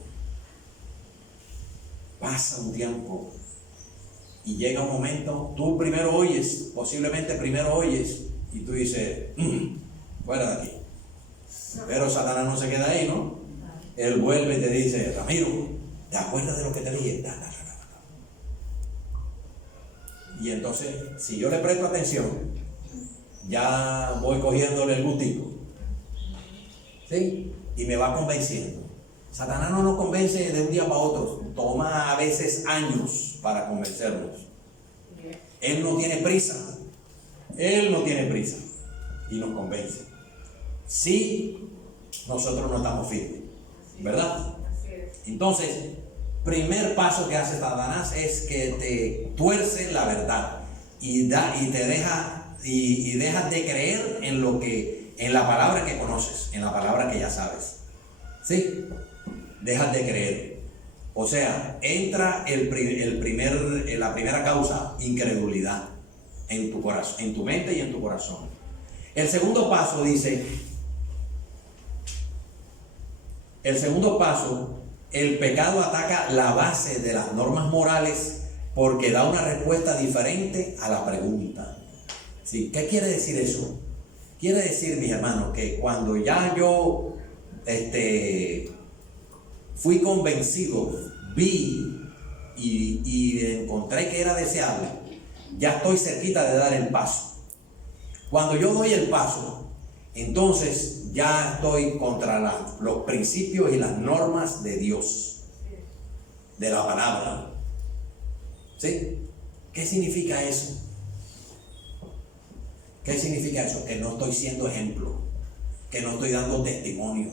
Y llega un momento, tú primero oyes, posiblemente primero oyes, y tú dices, fuera de aquí. Pero Satanás no se queda ahí, ¿no? Él vuelve y te dice, Ramiro, ¿te acuerdas de lo que te dije? Y entonces, si yo le presto atención, ya voy cogiéndole el gustito. ¿Sí? Y me va convenciendo. Satanás no nos convence de un día para otro. Toma a veces años para convencernos. Él no tiene prisa. Y nos convence. Si nosotros no estamos firmes. ¿Verdad? Entonces, primer paso que hace Satanás es que te tuerce la verdad y te dejas de creer en la palabra que conoces, en la palabra que ya sabes. ¿Sí? Dejas de creer. O sea, entra la primera causa, incredulidad, en tu corazón, en tu mente y en tu corazón. El segundo paso dice, el pecado ataca la base de las normas morales porque da una respuesta diferente a la pregunta. ¿Sí? ¿Qué quiere decir eso? Quiere decir, mis hermanos, que cuando ya yo fui convencido, vi y encontré que era deseable, ya estoy cerquita de dar el paso. Cuando yo doy el paso, entonces ya estoy contra los principios y las normas de Dios, de la palabra. ¿Sí? ¿Qué significa eso? ¿Qué significa eso? Que no estoy siendo ejemplo, que no estoy dando testimonio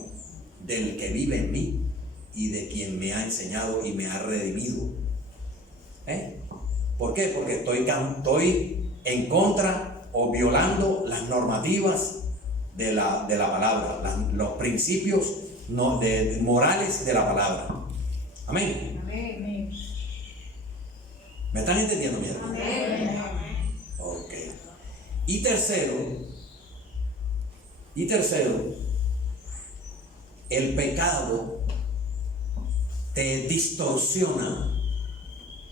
del que vive en mí y de quien me ha enseñado y me ha redimido. ¿Por qué? Porque estoy en contra o violando las normativas de la palabra, los principios morales de la palabra. Amén. Amén. ¿Me están entendiendo, mi hermano? Amén. Ok. Y tercero, el pecado te distorsiona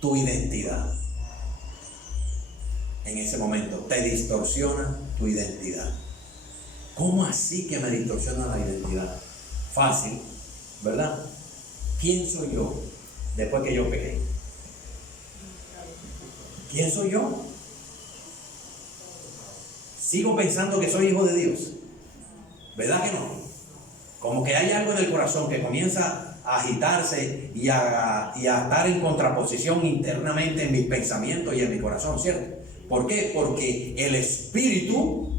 tu identidad. En ese momento te distorsiona tu identidad. ¿Cómo así que me distorsiona la identidad? Fácil, ¿verdad? ¿Quién soy yo después que yo pequé? ¿Quién soy yo? Sigo pensando que soy hijo de Dios. ¿Verdad que no? Como que hay algo en el corazón que comienza a agitarse y a estar en contraposición internamente en mis pensamientos y en mi corazón, ¿cierto? ¿Por qué? Porque el Espíritu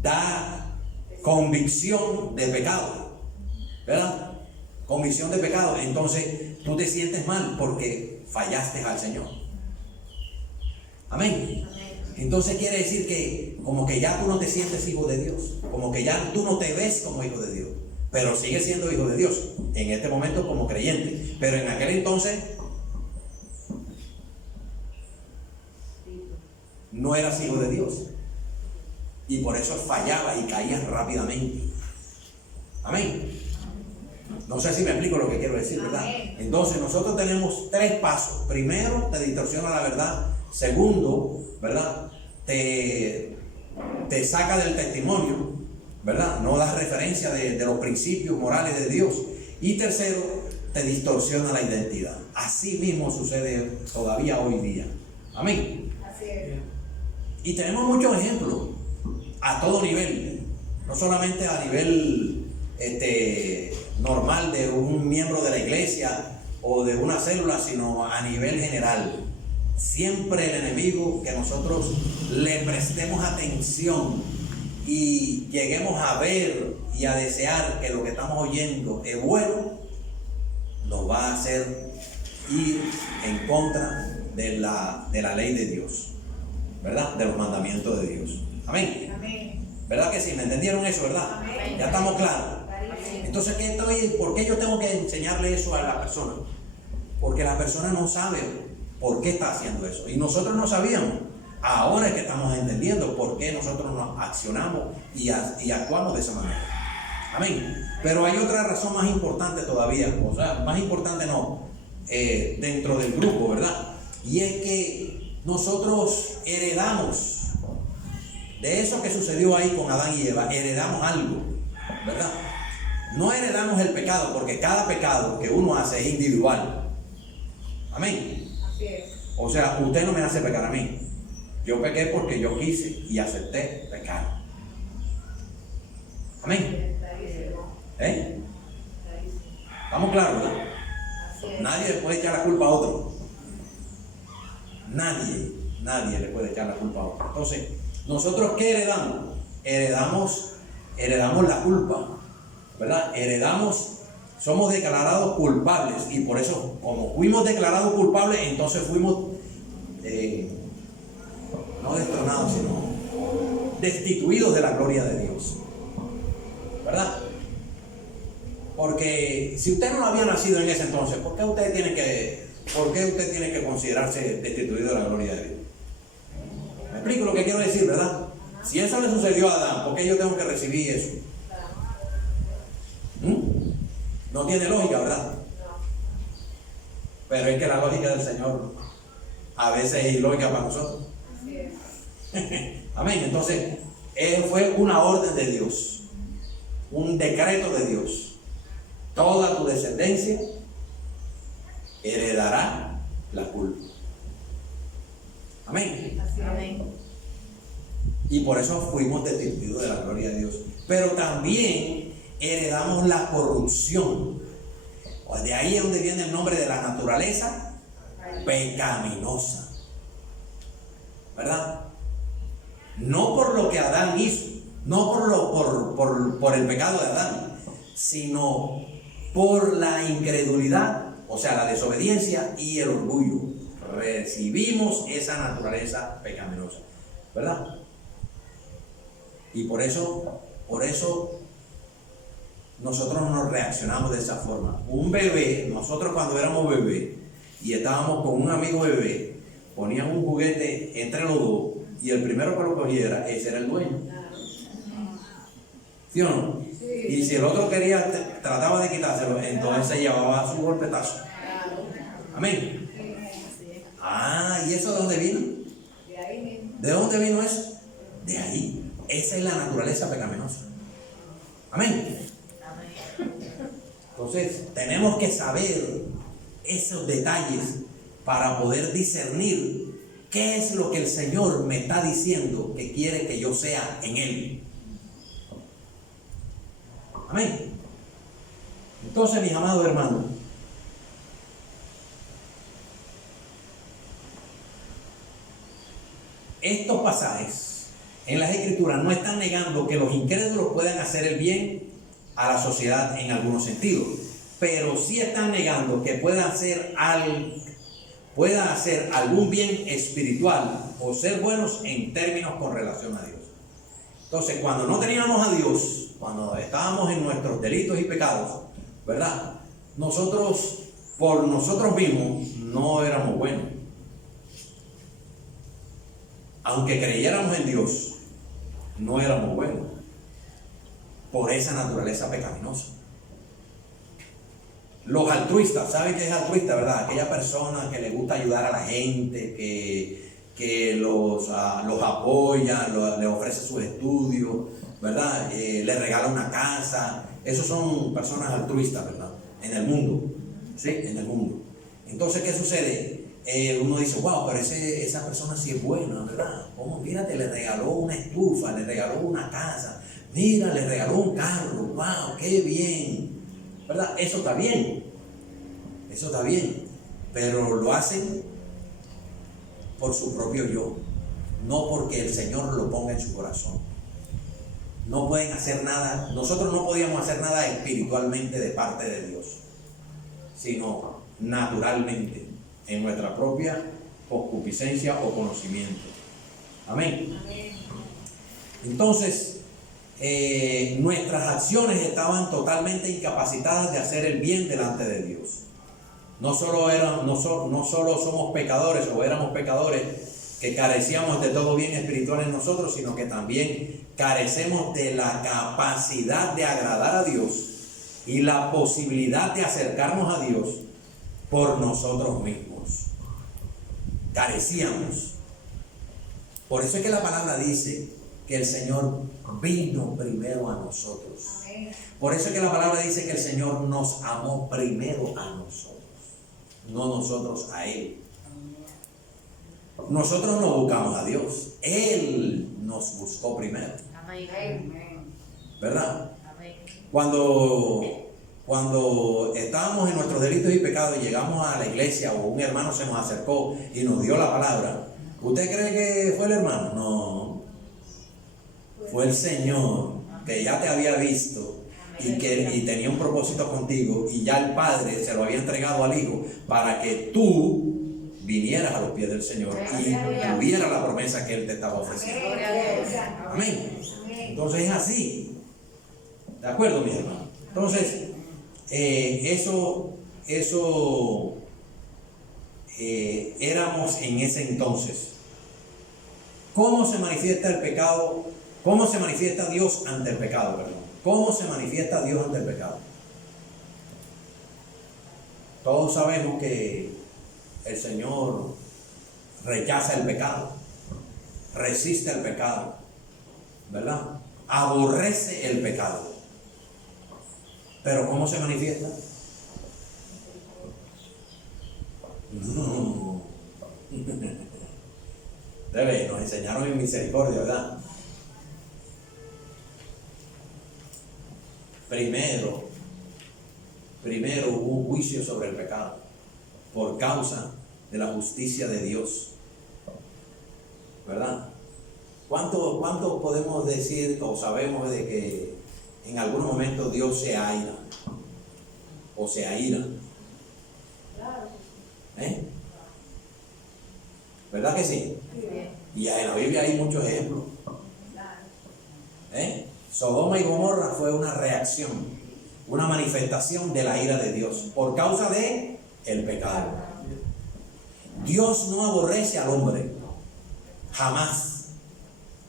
da convicción de pecado, ¿verdad? Convicción de pecado. Entonces tú te sientes mal porque fallaste al Señor. Amén. Entonces quiere decir que como que ya tú no te sientes hijo de Dios, como que ya tú no te ves como hijo de Dios, pero sigues siendo hijo de Dios en este momento como creyente, pero en aquel entonces no eras hijo de Dios y por eso fallabas y caías rápidamente. Amén. No sé si me explico lo que quiero decir, ¿verdad? Entonces nosotros tenemos 3 pasos. Primero, te distorsiona la verdad. Segundo, ¿verdad? Te saca del testimonio, ¿verdad? No das referencia de los principios morales de Dios. Y tercero, te distorsiona la identidad. Así mismo sucede todavía hoy día. Amén. Así es. Y tenemos muchos ejemplos a todo nivel, no solamente a nivel normal de un miembro de la iglesia o de una célula, sino a nivel general. Siempre el enemigo, que nosotros le prestemos atención y lleguemos a ver y a desear que lo que estamos oyendo es bueno, nos va a hacer ir en contra de la ley de Dios, ¿verdad? De los mandamientos de Dios. Amén. Amén. ¿Verdad que sí? ¿Me entendieron eso, verdad? Amén. Ya estamos claros. Amén. Entonces, ¿por qué yo tengo que enseñarle eso a la persona? Porque la persona no sabe por qué está haciendo eso. Y nosotros no sabíamos. Ahora es que estamos entendiendo por qué nosotros nos accionamos y actuamos de esa manera. Amén. Pero hay otra razón más importante todavía. O sea, más importante no. Dentro del grupo, ¿verdad? Y es que nosotros heredamos de eso que sucedió ahí con Adán y Eva. Heredamos algo, ¿verdad? No heredamos el pecado, porque cada pecado que uno hace es individual. Amén. Así es. O sea, usted no me hace pecar a mí. Yo pequé porque yo quise y acepté pecar. Amén. ¿Estamos claros, verdad? Así es. Nadie le puede echar la culpa a otro. Nadie le puede echar la culpa a otro. Entonces, ¿nosotros qué heredamos? Heredamos la culpa, ¿verdad? Somos declarados culpables, y por eso, como fuimos declarados culpables, entonces fuimos no destronados, sino destituidos de la gloria de Dios, ¿verdad? Porque si usted no había nacido en ese entonces, ¿por qué usted tiene que considerarse destituido de la gloria de Dios? ¿Me explico lo que quiero decir, verdad? Si eso le sucedió a Adán, ¿por qué yo tengo que recibir eso? No tiene lógica, ¿verdad? Pero es que la lógica del Señor a veces es ilógica para nosotros. Así es. Amén. Entonces, Fue una orden de Dios, un decreto de Dios. Toda tu descendencia heredará la culpa. Amén. Amén. Y por eso fuimos destituidos de la gloria de Dios. Pero también heredamos la corrupción. De ahí es donde viene el nombre de la naturaleza pecaminosa. ¿Verdad? No por lo que Adán hizo, no por el pecado de Adán, sino por la incredulidad, o sea, la desobediencia y el orgullo. Recibimos esa naturaleza pecaminosa, ¿verdad? Y por eso nosotros nos reaccionamos de esa forma. Un bebé, nosotros cuando éramos bebés y estábamos con un amigo bebé, ponían un juguete entre los dos y el primero que lo cogiera, ese era el dueño. ¿Sí o no? Y si el otro trataba de quitárselo, entonces se llevaba su golpetazo. Amén. ¿Y eso de dónde vino? ¿De dónde vino eso? De ahí. Esa es la naturaleza pecaminosa. Amén. Entonces, tenemos que saber esos detalles para poder discernir qué es lo que el Señor me está diciendo que quiere que yo sea en Él. Amén. Entonces, mis amados hermanos, estos pasajes en las Escrituras no están negando que los incrédulos puedan hacer el bien a la sociedad en algunos sentidos, pero sí están negando que puedan hacer algún bien espiritual o ser buenos en términos con relación a Dios. Entonces, cuando no teníamos a Dios, cuando estábamos en nuestros delitos y pecados, ¿verdad? Nosotros, por nosotros mismos, no éramos buenos. Aunque creyéramos en Dios, no éramos buenos por esa naturaleza pecaminosa. Los altruistas, ¿saben qué es altruista, verdad? Aquella persona que le gusta ayudar a la gente, que los apoya, le ofrece sus estudios, ¿verdad? Le regala una casa. Esos son personas altruistas, ¿verdad? En el mundo, ¿sí? En el mundo. Entonces, ¿qué sucede? Uno dice, wow, pero esa persona sí es buena, ¿verdad? ¿Cómo? Mírate, le regaló una estufa, le regaló una casa, mira, le regaló un carro, wow, qué bien, ¿verdad? Eso está bien, pero lo hacen por su propio yo, no porque el Señor lo ponga en su corazón. No pueden hacer nada, nosotros no podíamos hacer nada espiritualmente de parte de Dios, sino naturalmente, en nuestra propia concupiscencia o conocimiento. Amén. Entonces, nuestras acciones estaban totalmente incapacitadas de hacer el bien delante de Dios. No solo somos pecadores o éramos pecadores que carecíamos de todo bien espiritual en nosotros, sino que también carecemos de la capacidad de agradar a Dios y la posibilidad de acercarnos a Dios por nosotros mismos. Carecíamos. Por eso es que la palabra dice que el Señor vino primero a nosotros. Por eso es que la palabra dice que el Señor nos amó primero a nosotros, no nosotros a Él. Nosotros no buscamos a Dios, Él nos buscó primero. ¿Verdad? Cuando estábamos en nuestros delitos y pecados y llegamos a la iglesia o un hermano se nos acercó y nos dio la palabra, ¿usted cree que fue el hermano? No, fue el Señor que ya te había visto y tenía un propósito contigo, y ya el Padre se lo había entregado al Hijo para que tú vinieras a los pies del Señor y tuviera la promesa que Él te estaba ofreciendo. Amén. Entonces es así. ¿De acuerdo, mi hermano? Entonces, éramos en ese entonces. ¿Cómo se manifiesta el pecado? ¿Cómo se manifiesta Dios ante el pecado? Perdón. ¿Cómo se manifiesta Dios ante el pecado? Todos sabemos que el Señor rechaza el pecado, resiste el pecado, ¿verdad? Aborrece el pecado. Pero ¿cómo se manifiesta? No. Nos enseñaron en misericordia, ¿verdad? Primero hubo un juicio sobre el pecado por causa de la justicia de Dios, ¿verdad? ¿Cuánto podemos decir o sabemos de que en algún momento Dios se aira o se aira? ¿Verdad que sí? Y en la Biblia hay muchos ejemplos. Sodoma y Gomorra fue una reacción, una manifestación de la ira de Dios por causa de el pecado. Dios no aborrece al hombre, jamás.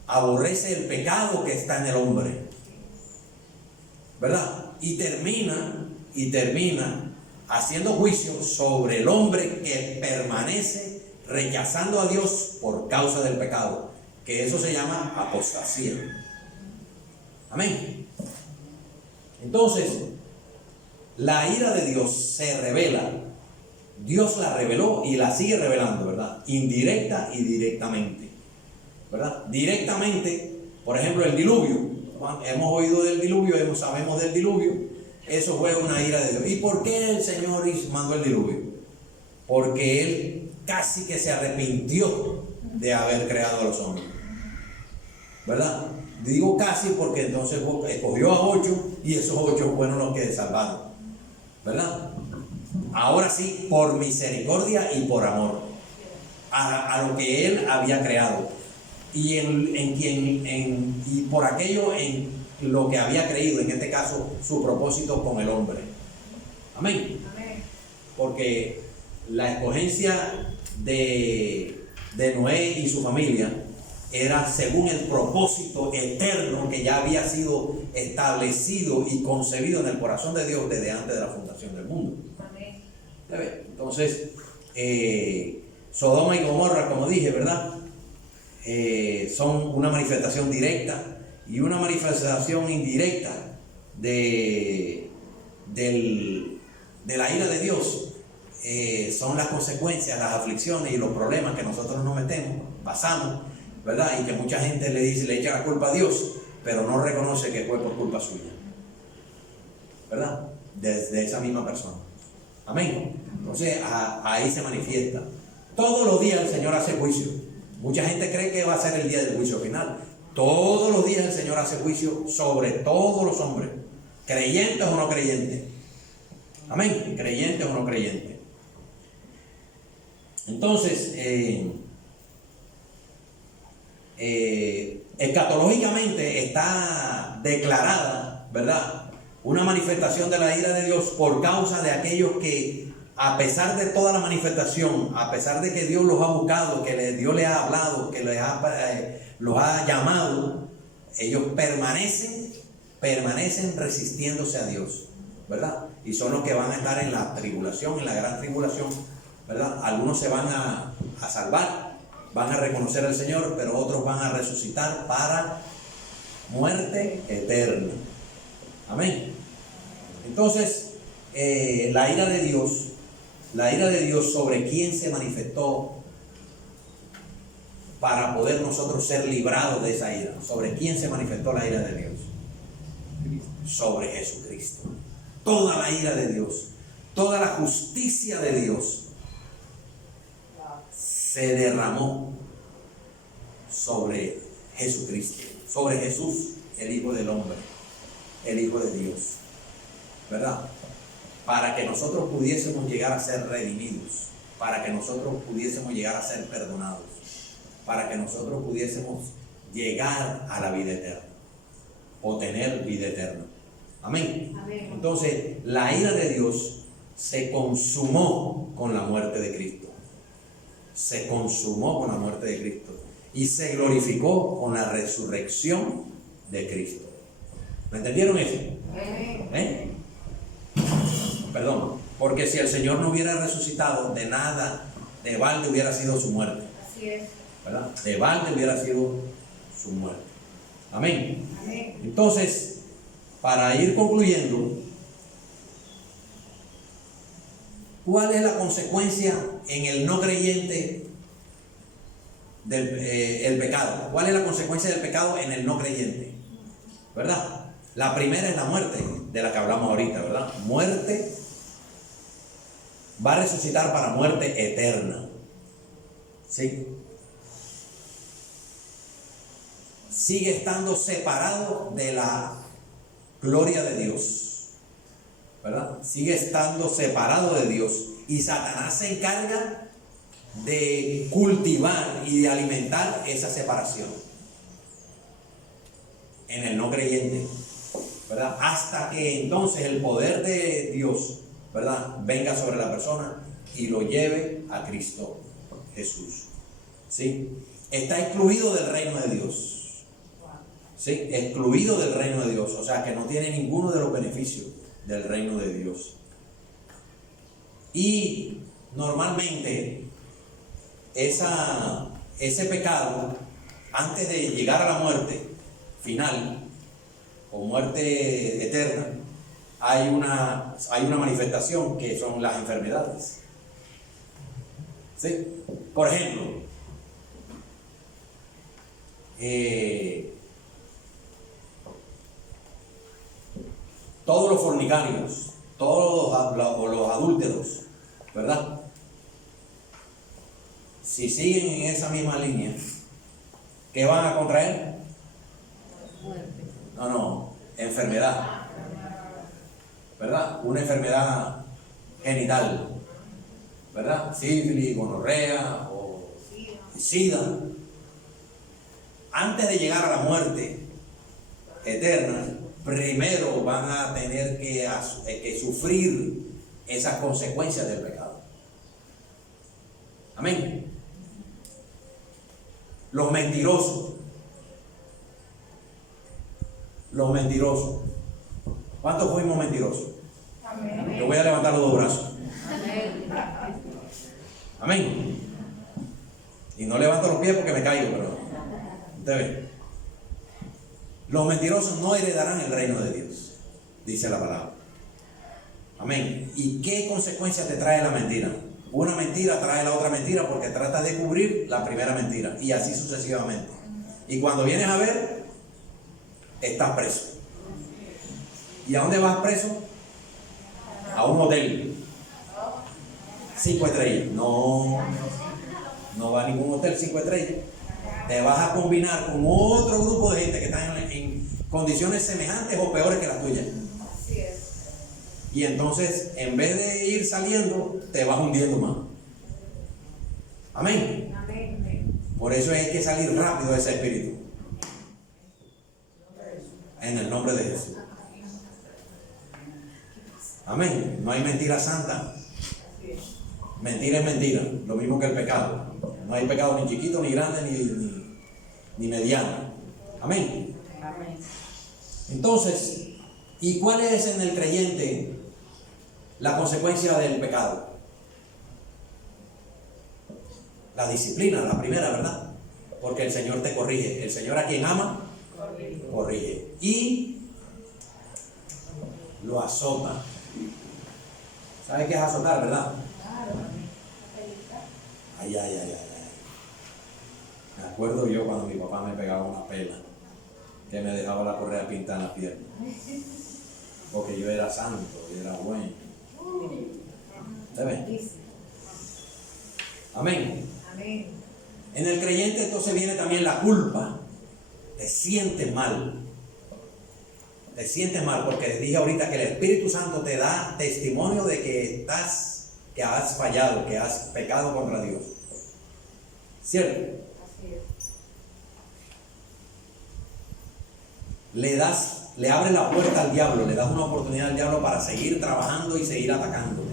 Aborrece el pecado que está en el hombre, ¿verdad? Y termina haciendo juicio sobre el hombre que permanece rechazando a Dios por causa del pecado, que eso se llama apostasía. Amén. Entonces, la ira de Dios se revela. Dios la reveló y la sigue revelando, ¿verdad? Indirecta y directamente, ¿verdad? Directamente, por ejemplo, el diluvio. Hemos oído del diluvio, sabemos del diluvio. Eso fue una ira de Dios. ¿Y por qué el Señor mandó el diluvio? Porque Él casi que se arrepintió de haber creado a los hombres, ¿verdad? Digo casi porque entonces escogió a 8 y esos 8 fueron los que salvaron, ¿verdad? Ahora sí, por misericordia y por amor a lo que Él había creado y y por aquello en lo que había creído, en este caso su propósito con el hombre. Amén. Porque la escogencia de Noé y su familia era según el propósito eterno que ya había sido establecido y concebido en el corazón de Dios desde antes de la fundación del mundo. Amén. Entonces, Sodoma y Gomorra, como dije, ¿verdad? Son una manifestación directa y una manifestación indirecta de la ira de Dios. Son las consecuencias, las aflicciones y los problemas que nosotros nos pasamos, ¿verdad? Y que mucha gente le echa la culpa a Dios, pero no reconoce que fue por culpa suya, ¿verdad? De esa misma persona. Amén. Entonces ahí se manifiesta. Todos los días el Señor hace juicio. Mucha gente cree que va a ser el día del juicio final. Todos los días el Señor hace juicio sobre todos los hombres, creyentes o no creyentes. Amén. Creyentes o no creyentes. Entonces, escatológicamente está declarada, ¿verdad?, una manifestación de la ira de Dios por causa de aquellos que, a pesar de toda la manifestación, a pesar de que Dios los ha buscado, que Dios les ha hablado, que los ha llamado, ellos permanecen resistiéndose a Dios, ¿verdad? Y son los que van a estar en la tribulación, en la gran tribulación, ¿verdad? Algunos se van a salvar, van a reconocer al Señor, pero otros van a resucitar para muerte eterna. Amén. Entonces, la ira de Dios sobre quién se manifestó para poder nosotros ser librados de esa ira. ¿Sobre quién se manifestó la ira de Dios? Sobre Jesucristo. Toda la ira de Dios, toda la justicia de Dios se derramó sobre Jesucristo, sobre Jesús, el Hijo del Hombre, el Hijo de Dios, ¿verdad? Para que nosotros pudiésemos llegar a ser redimidos, para que nosotros pudiésemos llegar a ser perdonados, para que nosotros pudiésemos llegar a la vida eterna o tener vida eterna. Amén. Amén. Entonces, la ira de Dios se consumó con la muerte de Cristo. Se consumó con la muerte de Cristo y se glorificó con la resurrección de Cristo. ¿Me entendieron eso? Perdón, porque si el Señor no hubiera resucitado, de nada, de balde hubiera sido su muerte. Así es. ¿Verdad? De balde hubiera sido su muerte. Amén. Entonces, para ir concluyendo, ¿cuál es la consecuencia en el no creyente del el pecado? ¿Cuál es la consecuencia del pecado en el no creyente? ¿Verdad? La primera es la muerte, de la que hablamos ahorita, ¿verdad? Muerte, va a resucitar para muerte eterna. ¿Sí? Sigue estando separado de la gloria de Dios, ¿verdad? Sigue estando separado de Dios, y Satanás se encarga de cultivar y de alimentar esa separación en el no creyente, ¿verdad? Hasta que entonces el poder de Dios, ¿verdad?, venga sobre la persona y lo lleve a Cristo Jesús. ¿Sí? Está excluido del reino de Dios. ¿Sí? Excluido del reino de Dios, o sea que no tiene ninguno de los beneficios del reino de Dios. Y normalmente ese pecado, antes de llegar a la muerte final o muerte eterna, hay una manifestación que son las enfermedades. ¿Sí? Por ejemplo, todos los fornicarios, todos los adúlteros, ¿verdad? Si siguen en esa misma línea, ¿qué van a contraer? No, enfermedad, ¿verdad? Una enfermedad genital, ¿verdad? Sífilis, gonorrea o sida. Antes de llegar a la muerte eterna, primero van a tener que sufrir esas consecuencias del pecado. Amén. Los mentirosos. ¿Cuántos fuimos mentirosos? Amén. Yo voy a levantar los dos brazos. Amén. Y no levanto los pies porque me caigo, pero usted ve. Los mentirosos no heredarán el reino de Dios, dice la palabra. Amén. ¿Y qué consecuencias te trae la mentira? Una mentira trae la otra mentira porque trata de cubrir la primera mentira, y así sucesivamente. Y cuando vienes a ver, estás preso. ¿Y a dónde vas preso? A un hotel 5 estrellas. No va a ningún hotel 5 estrellas. Te vas a combinar con otro grupo de gente que están en condiciones semejantes o peores que las tuyas. Así es. Y entonces, en vez de ir saliendo, te vas hundiendo más. Amén. Por eso hay que salir rápido de ese espíritu. En el nombre de Jesús. Amén. No hay mentira santa. Mentira es mentira. Lo mismo que el pecado. No hay pecado ni chiquito, ni grande, ni mediano. Amén. Entonces, ¿y cuál es en el creyente la consecuencia del pecado? La disciplina, la primera, ¿verdad? Porque el Señor te corrige. El Señor a quien ama, corrige. Y lo azota. ¿Sabe qué es azotar, verdad? Ay. Me acuerdo yo cuando mi papá me pegaba una pela, que me dejaba la correa pintada en la pierna. Porque yo era santo, yo era bueno. ¿Se ve? Amén. En el creyente entonces viene también la culpa. Te sientes mal. Te sientes mal porque dije ahorita que el Espíritu Santo te da testimonio de que has fallado, que has pecado contra Dios. ¿Cierto? Así es. Le abres la puerta al diablo, le das una oportunidad al diablo para seguir trabajando y seguir atacándote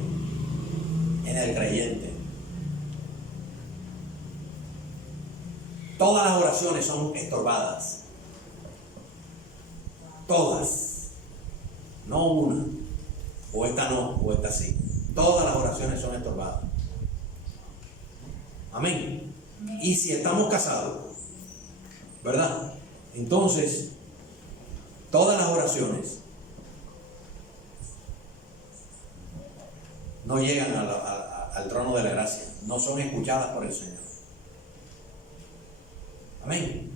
en el creyente. Todas las oraciones son estorbadas. Todas. No una. O esta no, o esta sí. Todas las oraciones son estorbadas. Amén. Y si estamos casados, ¿verdad? Entonces, todas las oraciones no llegan al trono de la gracia, no son escuchadas por el Señor. Amén.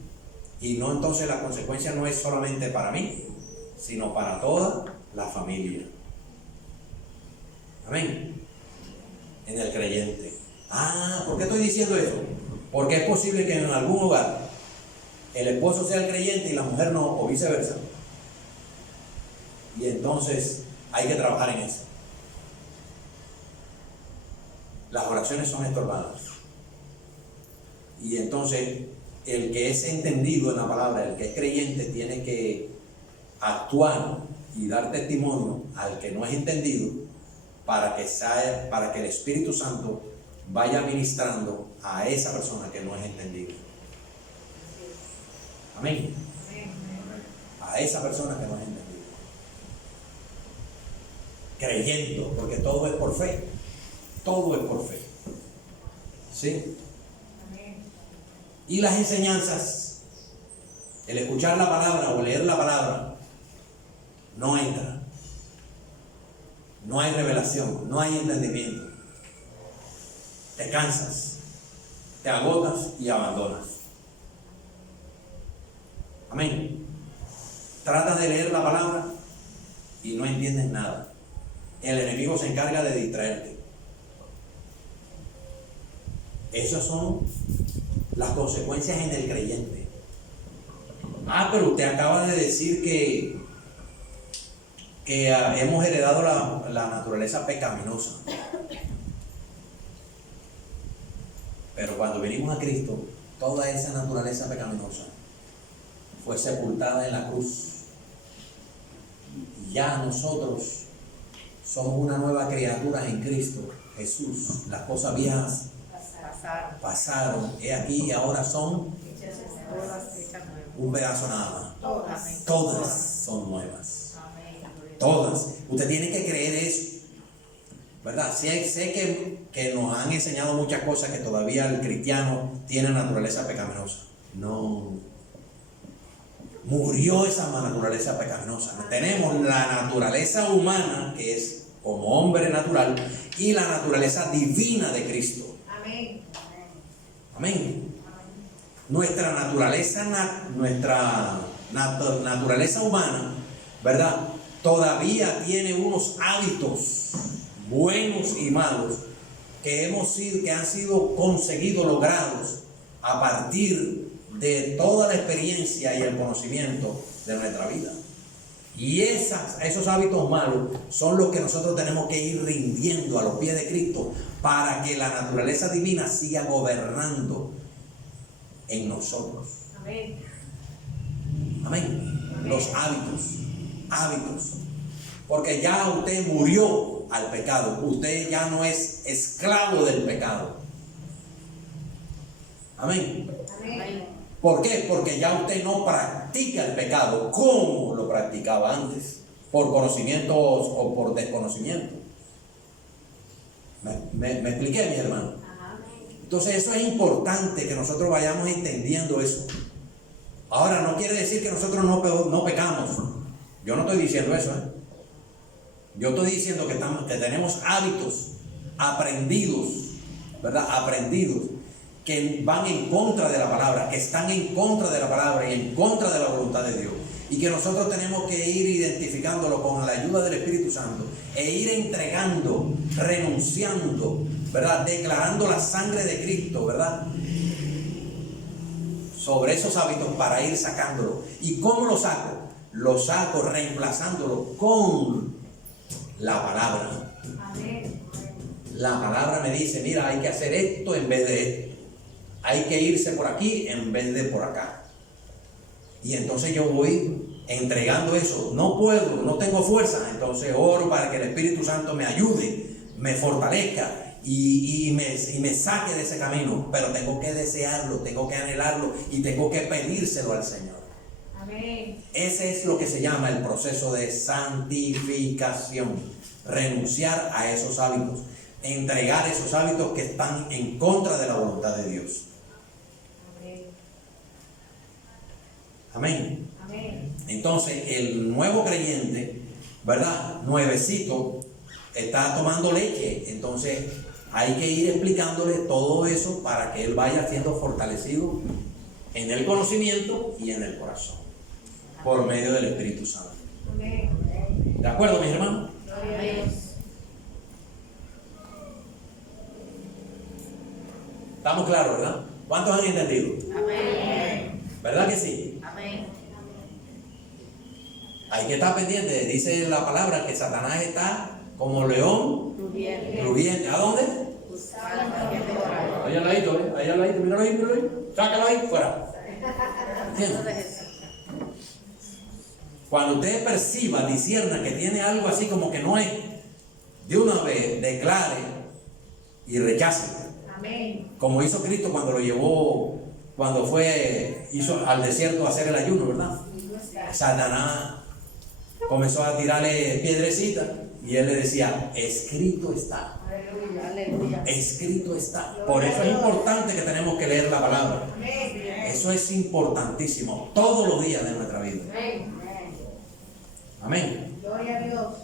Y no, entonces la consecuencia no es solamente para mí, sino para toda la familia. Amén. En el creyente. ¿Por qué estoy diciendo eso? Porque es posible que en algún hogar el esposo sea el creyente y la mujer no, o viceversa. Y entonces hay que trabajar en eso. Las oraciones son estorbadas. Y entonces el que es entendido en la palabra, el que es creyente, tiene que actuar y dar testimonio al que no es entendido para que el Espíritu Santo vaya ministrando a esa persona que no es entendida. Amén. A esa persona que no es entendida. Creyendo, porque todo es por fe. Todo es por fe. ¿Sí? Y las enseñanzas, el escuchar la palabra o leer la palabra, no entra. No hay revelación, no hay entendimiento. Te cansas, te agotas y abandonas. Amén. Tratas de leer la palabra y no entiendes nada. El enemigo se encarga de distraerte. Esas son las consecuencias en el creyente. Pero usted acaba de decir que hemos heredado la naturaleza pecaminosa. Pero cuando venimos a Cristo, toda esa naturaleza pecaminosa fue sepultada en la cruz. Y ya nosotros somos una nueva criatura en Cristo Jesús. Las cosas viejas pasaron. He aquí y ahora son un pedazo nada más. Todas son nuevas. Todas. Usted tiene que creer eso. ¿Verdad? Sé que nos han enseñado muchas cosas que todavía el cristiano tiene naturaleza pecaminosa. No. Murió esa naturaleza pecaminosa. Tenemos la naturaleza humana, que es como hombre natural, y la naturaleza divina de Cristo. Amén. Amén. Nuestra naturaleza humana, ¿verdad? Todavía tiene unos hábitos buenos y malos que han sido conseguidos, logrados a partir de toda la experiencia y el conocimiento de nuestra vida. Y esos hábitos malos son los que nosotros tenemos que ir rindiendo a los pies de Cristo para que la naturaleza divina siga gobernando en nosotros. Amén. Amén. Los hábitos. Porque ya usted murió al pecado. Usted ya no es esclavo del pecado. Amén. Amén. ¿Por qué? Porque ya usted no practica el pecado como lo practicaba antes, por conocimiento o por desconocimiento. ¿Me expliqué, mi hermano? Entonces eso es importante que nosotros vayamos entendiendo eso. Ahora, no quiere decir que nosotros no pecamos. Yo no estoy diciendo eso, Yo estoy diciendo que tenemos hábitos aprendidos, ¿verdad? Aprendidos, que van en contra de la palabra, que están en contra de la palabra y en contra de la voluntad de Dios. Y que nosotros tenemos que ir identificándolo con la ayuda del Espíritu Santo e ir entregando, renunciando, ¿verdad? Declarando la sangre de Cristo, ¿verdad? Sobre esos hábitos para ir sacándolo. ¿Y cómo lo saco? Lo saco reemplazándolo con la palabra. Amén. La palabra me dice, mira, hay que hacer esto en vez de esto. Hay que irse por aquí en vez de por acá. Y entonces yo voy entregando eso. No puedo, no tengo fuerza. Entonces oro para que el Espíritu Santo me ayude, me fortalezca y me saque de ese camino. Pero tengo que desearlo, tengo que anhelarlo y tengo que pedírselo al Señor. Amén. Ese es lo que se llama el proceso de santificación. Renunciar a esos hábitos. Entregar esos hábitos que están en contra de la voluntad de Dios. Amén. Amén. Entonces, el nuevo creyente, ¿verdad? Nuevecito, está tomando leche. Entonces, hay que ir explicándole todo eso para que él vaya siendo fortalecido en el conocimiento y en el corazón, por medio del Espíritu Santo. Amén. ¿De acuerdo, mis hermanos? Gloria a Dios. Estamos claros, ¿verdad? ¿Cuántos han entendido? Amén. ¿Verdad que sí? Amén. Hay que estar pendiente. Dice la palabra que Satanás está como león rugiente. ¿A dónde? Ahí al ladito, ahí al ladito, míralo ahí, míralo ahí. Sácalo ahí, fuera. ¿Entiendes? Cuando usted perciba, discierna que tiene algo así como que no es, de una vez declare y rechace. Amén. Como hizo Cristo cuando lo llevó, cuando hizo al desierto a hacer el ayuno, ¿verdad? Satanás comenzó a tirarle piedrecitas y él le decía, escrito está. Aleluya. Escrito está. Por eso es importante que tenemos que leer la palabra. Eso es importantísimo todos los días de nuestra vida. Amén. Gloria a Dios.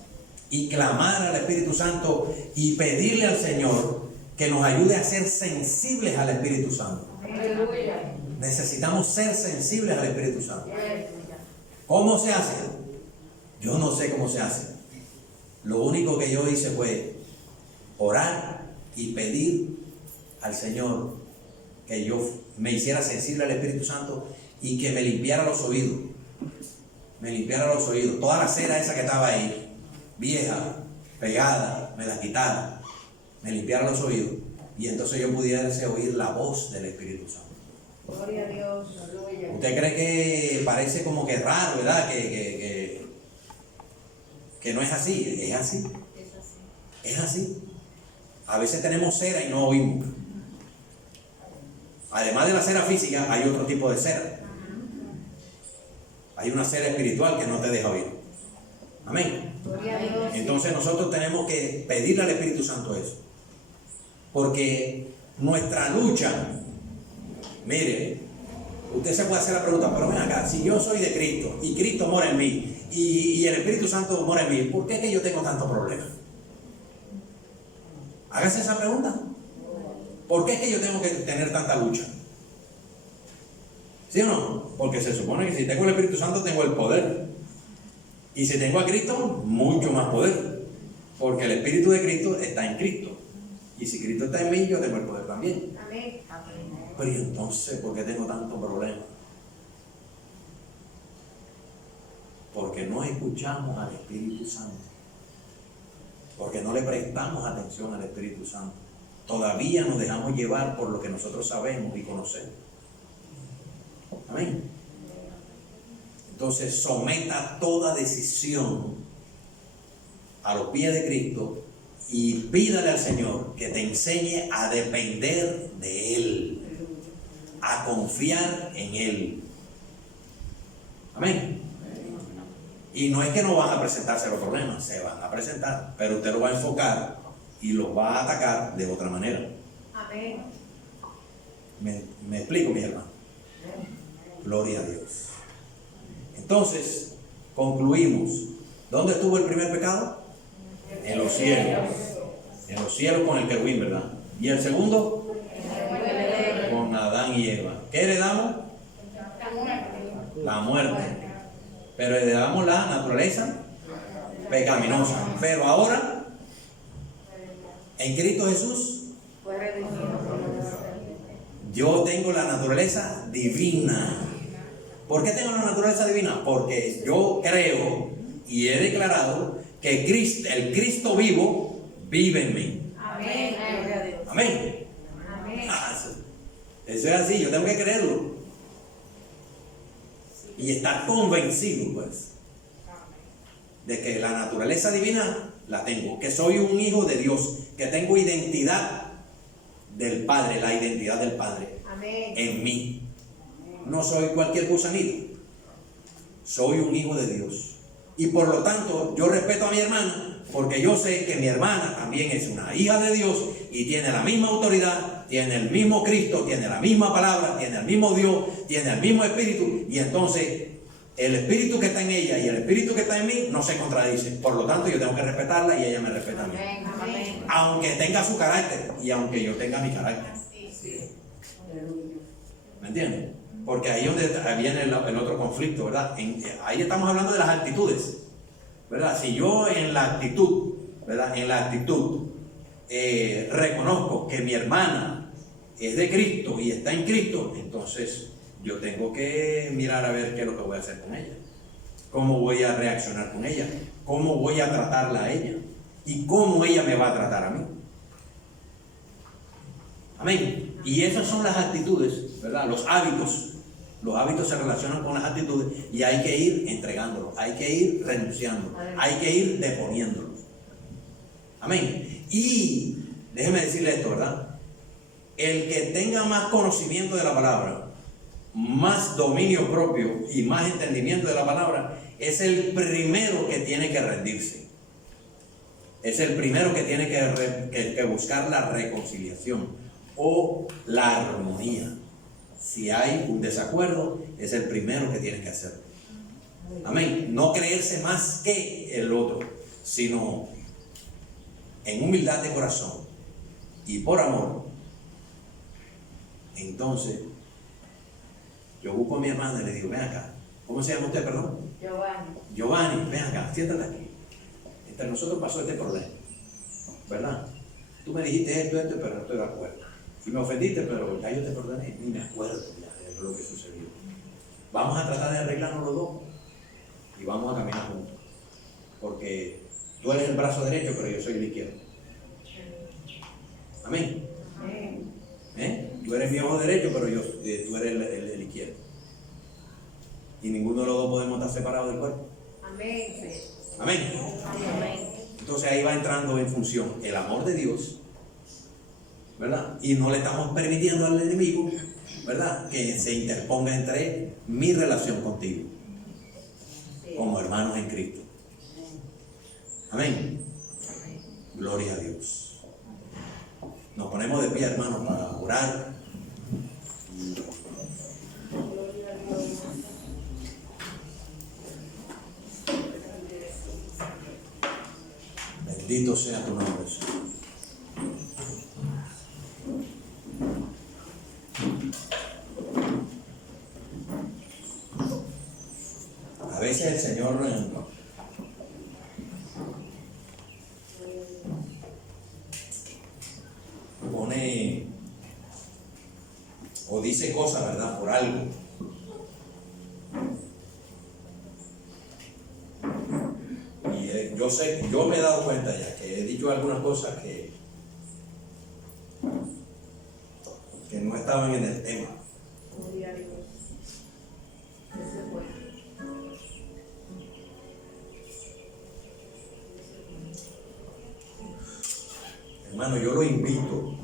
Y clamar al Espíritu Santo y pedirle al Señor que nos ayude a ser sensibles al Espíritu Santo. Aleluya. Necesitamos ser sensibles al Espíritu Santo. ¿Cómo se hace? Yo no sé cómo se hace. Lo único que yo hice fue orar y pedir al Señor que yo me hiciera sensible al Espíritu Santo y que me limpiara los oídos. Me limpiara los oídos. Toda la cera esa que estaba ahí, vieja, pegada, me la quitara. Me limpiara los oídos. Y entonces yo pudiese oír la voz del Espíritu Santo. Gloria a Dios. ¿Usted cree que parece como que raro, verdad? Que no es así. Es así. Es así. A veces tenemos cera y no oímos. Además de la cera física, hay otro tipo de cera. Hay una cera espiritual que no te deja oír. Amén. Gloria a Dios. Entonces nosotros tenemos que pedirle al Espíritu Santo eso. Porque nuestra lucha, mire, usted se puede hacer la pregunta, pero ven acá, si yo soy de Cristo y Cristo mora en mí y el Espíritu Santo mora en mí, ¿por qué es que yo tengo tantos problemas? Hágase esa pregunta. ¿Por qué es que yo tengo que tener tanta lucha? ¿Sí o no? Porque se supone que si tengo el Espíritu Santo tengo el poder. Y si tengo a Cristo, mucho más poder. Porque el Espíritu de Cristo está en Cristo. Y si Cristo está en mí, yo tengo el poder también. Amén. Pero ¿y entonces por qué tengo tanto problema? Porque no escuchamos al Espíritu Santo. Porque no le prestamos atención al Espíritu Santo. Todavía nos dejamos llevar por lo que nosotros sabemos y conocemos. Amén. Entonces someta toda decisión a los pies de Cristo y pídale al Señor que te enseñe a depender de Él, a confiar en Él. Amén. Y no es que no van a presentarse los problemas, se van a presentar, pero usted lo va a enfocar y los va a atacar de otra manera. Amén. ¿Me explico, mis hermanos? Gloria a Dios. Entonces, concluimos. ¿Dónde estuvo el primer pecado? En los cielos. En los cielos con el querubín, ¿verdad? ¿Y el segundo? Con Adán y Eva. ¿Qué heredamos? La muerte. Pero heredamos la naturaleza pecaminosa. Pero ahora, en Cristo Jesús, yo tengo la naturaleza divina. ¿Por qué tengo la naturaleza divina? Porque yo creo y he declarado que Cristo, el Cristo vivo vive en mí. Amén. Amén. Amén. Eso es así, yo tengo que creerlo. Y estar convencido, pues, de que la naturaleza divina la tengo, que soy un hijo de Dios, que tengo identidad del Padre, la identidad del Padre Amén. en mí. No soy cualquier gusanito, soy un hijo de Dios. Y por lo tanto, yo respeto a mi hermana, porque yo sé que mi hermana también es una hija de Dios y tiene la misma autoridad, tiene el mismo Cristo, tiene la misma palabra, tiene el mismo Dios, tiene el mismo Espíritu. Y entonces, el Espíritu que está en ella y el Espíritu que está en mí no se contradicen. Por lo tanto, yo tengo que respetarla y ella me respeta a mí. Amén. Aunque tenga su carácter y aunque yo tenga mi carácter. ¿Me entienden? Porque ahí es donde viene el otro conflicto, ¿verdad? Ahí estamos hablando de las actitudes, ¿verdad? Si yo en la actitud, ¿verdad? En la actitud reconozco que mi hermana es de Cristo y está en Cristo, entonces yo tengo que mirar a ver qué es lo que voy a hacer con ella. Cómo voy a reaccionar con ella. Cómo voy a tratarla a ella. Y cómo ella me va a tratar a mí. Amén. Y esas son las actitudes, ¿verdad? Los hábitos. Los hábitos se relacionan con las actitudes y hay que ir entregándolos, hay que ir renunciando, hay que ir deponiéndolos. Amén. Y déjeme decirle esto, ¿verdad? El que tenga más conocimiento de la palabra, más dominio propio y más entendimiento de la palabra, es el primero que tiene que rendirse. Es el primero que tiene que buscar la reconciliación o la armonía. Si hay un desacuerdo, es el primero que tiene que hacerlo. Amén. No creerse más que el otro, sino en humildad de corazón y por amor. Entonces, yo busco a mi hermana y le digo, ven acá. ¿Cómo se llama usted, perdón? Giovanni, ven acá, siéntate aquí. Entre nosotros pasó este problema, ¿verdad? Tú me dijiste esto, pero no estoy de acuerdo. Y me ofendiste, pero ya yo te perdoné. Ni me acuerdo ya de lo que sucedió. Vamos a tratar de arreglarnos los dos. Y vamos a caminar juntos. Porque tú eres el brazo derecho, pero yo soy el izquierdo. Amén. Tú eres mi ojo derecho, pero tú eres el izquierdo. Y ninguno de los dos podemos estar separados del cuerpo. Amén. Entonces ahí va entrando en función el amor de Dios, ¿verdad? Y no le estamos permitiendo al enemigo, ¿verdad?, que se interponga entre mi relación contigo, como hermanos en Cristo. Amén. Gloria a Dios. Nos ponemos de pie, hermanos, para orar. Bendito sea tu nombre, Señor. A veces el Señor pone o dice cosas, ¿verdad?, por algo. Y yo sé, yo me he dado cuenta ya que he dicho algunas cosas que no estaban en el tema. Hermano, yo lo invito,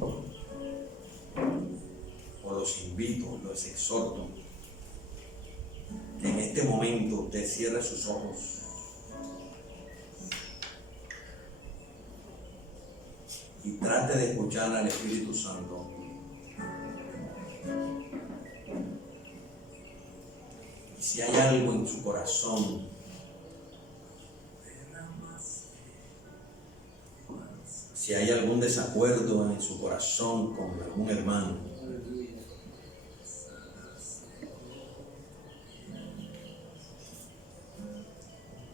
o los invito, los exhorto, que en este momento usted cierre sus ojos y trate de escuchar al Espíritu Santo. Y si hay algo en su corazón si hay algún desacuerdo en su corazón con algún hermano,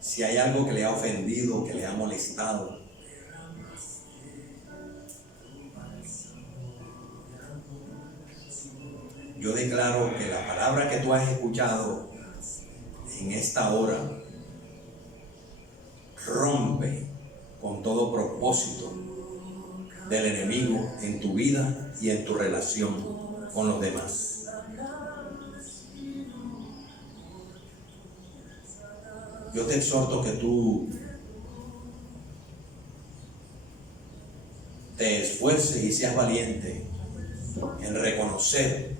si hay algo que le ha ofendido, que le ha molestado, yo declaro que la palabra que tú has escuchado en esta hora rompe con todo propósito del enemigo en tu vida y en tu relación con los demás. Yo te exhorto que tú te esfuerces y seas valiente en reconocer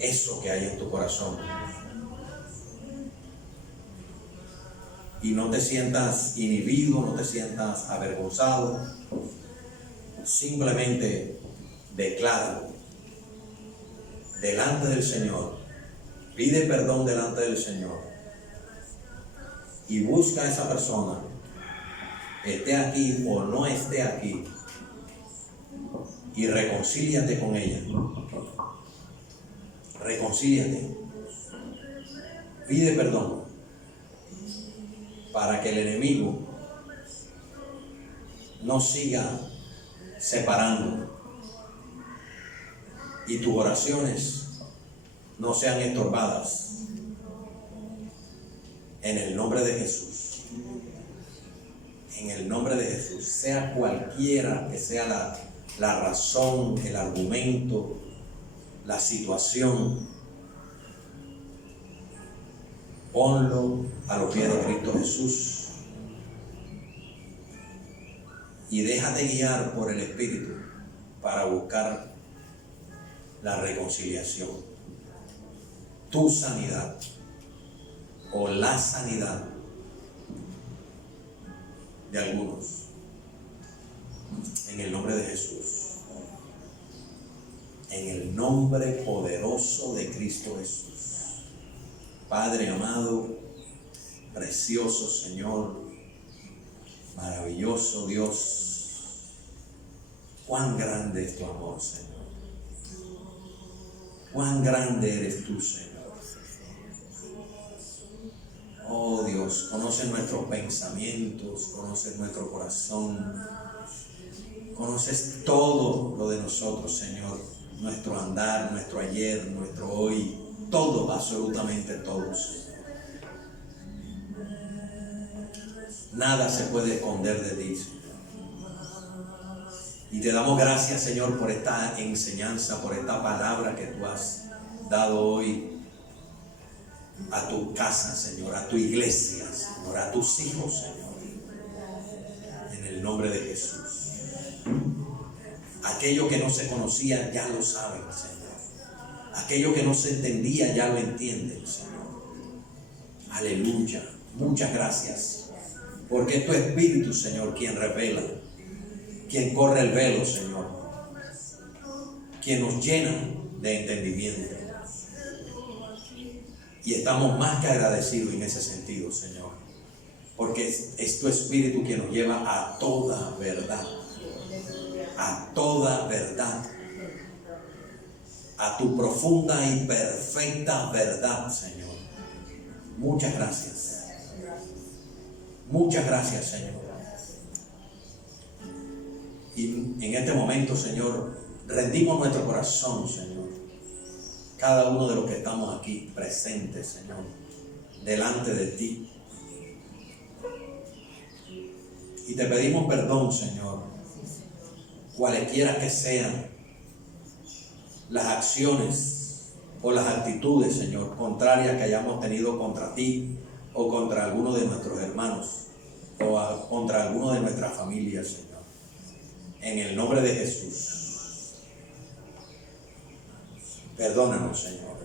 eso que hay en tu corazón. Y no te sientas inhibido, no te sientas avergonzado. Simplemente declara delante del Señor, pide perdón delante del Señor y busca a esa persona, esté aquí o no esté aquí, y reconcíliate con ella. Reconcíliate. Pide perdón para que el enemigo no siga separando y tus oraciones no sean estorbadas. En el nombre de Jesús. En el nombre de Jesús. Sea cualquiera que sea la razón, el argumento, la situación, ponlo a los pies de Cristo Jesús y déjate guiar por el Espíritu para buscar la reconciliación, tu sanidad o la sanidad de algunos, en el nombre de Jesús, en el nombre poderoso de Cristo Jesús. Padre amado, precioso Señor, maravilloso Dios, cuán grande es tu amor, Señor. Cuán grande eres tú, Señor. Oh Dios, conoces nuestros pensamientos, conoces nuestro corazón, conoces todo lo de nosotros, Señor. Nuestro andar, nuestro ayer, nuestro hoy, todo, absolutamente todo, Señor. Nada se puede esconder de ti, Señor. Y te damos gracias, Señor, por esta enseñanza, por esta palabra que tú has dado hoy a tu casa, Señor, a tu iglesia, Señor, a tus hijos, Señor. En el nombre de Jesús. Aquello que no se conocía ya lo saben, Señor. Aquello que no se entendía ya lo entienden, Señor. Aleluya. Muchas gracias. Porque es tu Espíritu, Señor, quien revela, quien corre el velo, Señor, quien nos llena de entendimiento. Y estamos más que agradecidos en ese sentido, Señor, porque es tu Espíritu quien nos lleva a toda verdad, a toda verdad, a tu profunda y perfecta verdad, Señor. Muchas gracias. Muchas gracias, Señor. Y en este momento, Señor, rendimos nuestro corazón, Señor. Cada uno de los que estamos aquí presentes, Señor, delante de ti. Y te pedimos perdón, Señor, cualesquiera que sean las acciones o las actitudes, Señor, contrarias que hayamos tenido contra ti o contra alguno de nuestros hermanos o contra alguno de nuestras familias, Señor. En el nombre de Jesús. Perdónanos, Señor.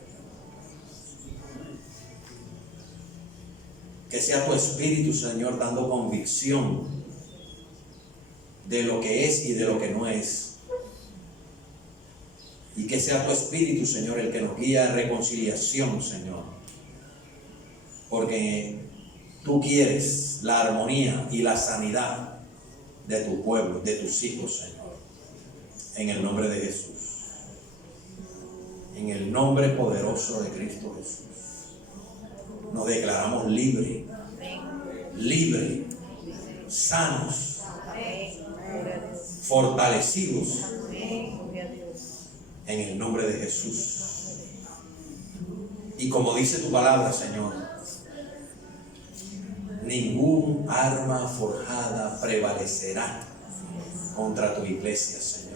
Que sea tu Espíritu, Señor, dando convicción de lo que es y de lo que no es. Y que sea tu Espíritu, Señor, el que nos guía a reconciliación, Señor. Porque tú quieres la armonía y la sanidad de tu pueblo, de tus hijos, Señor. En el nombre de Jesús. En el nombre poderoso de Cristo Jesús. Nos declaramos libres, sanos, fortalecidos. En el nombre de Jesús. Y como dice tu palabra, Señor, ningún arma forjada prevalecerá contra tu iglesia, Señor.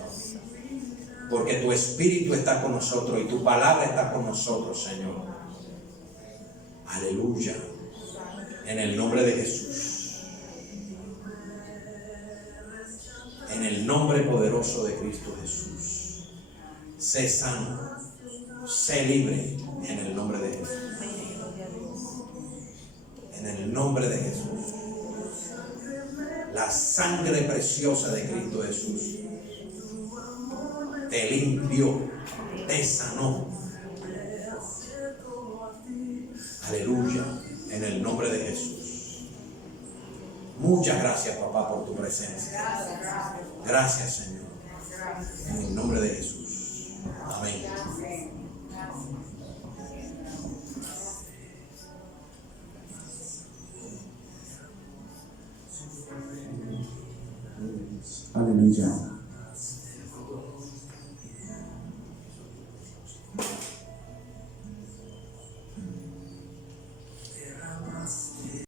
Porque tu Espíritu está con nosotros y tu palabra está con nosotros, Señor. Aleluya. En el nombre de Jesús. En el nombre poderoso de Cristo Jesús. Sé sano. Sé libre en el nombre de Jesús. En el nombre de Jesús. La sangre preciosa de Cristo Jesús te limpió, te sanó. Aleluya, en el nombre de Jesús. Muchas gracias, papá, por tu presencia. Gracias, Señor. En el nombre de Jesús. Amén.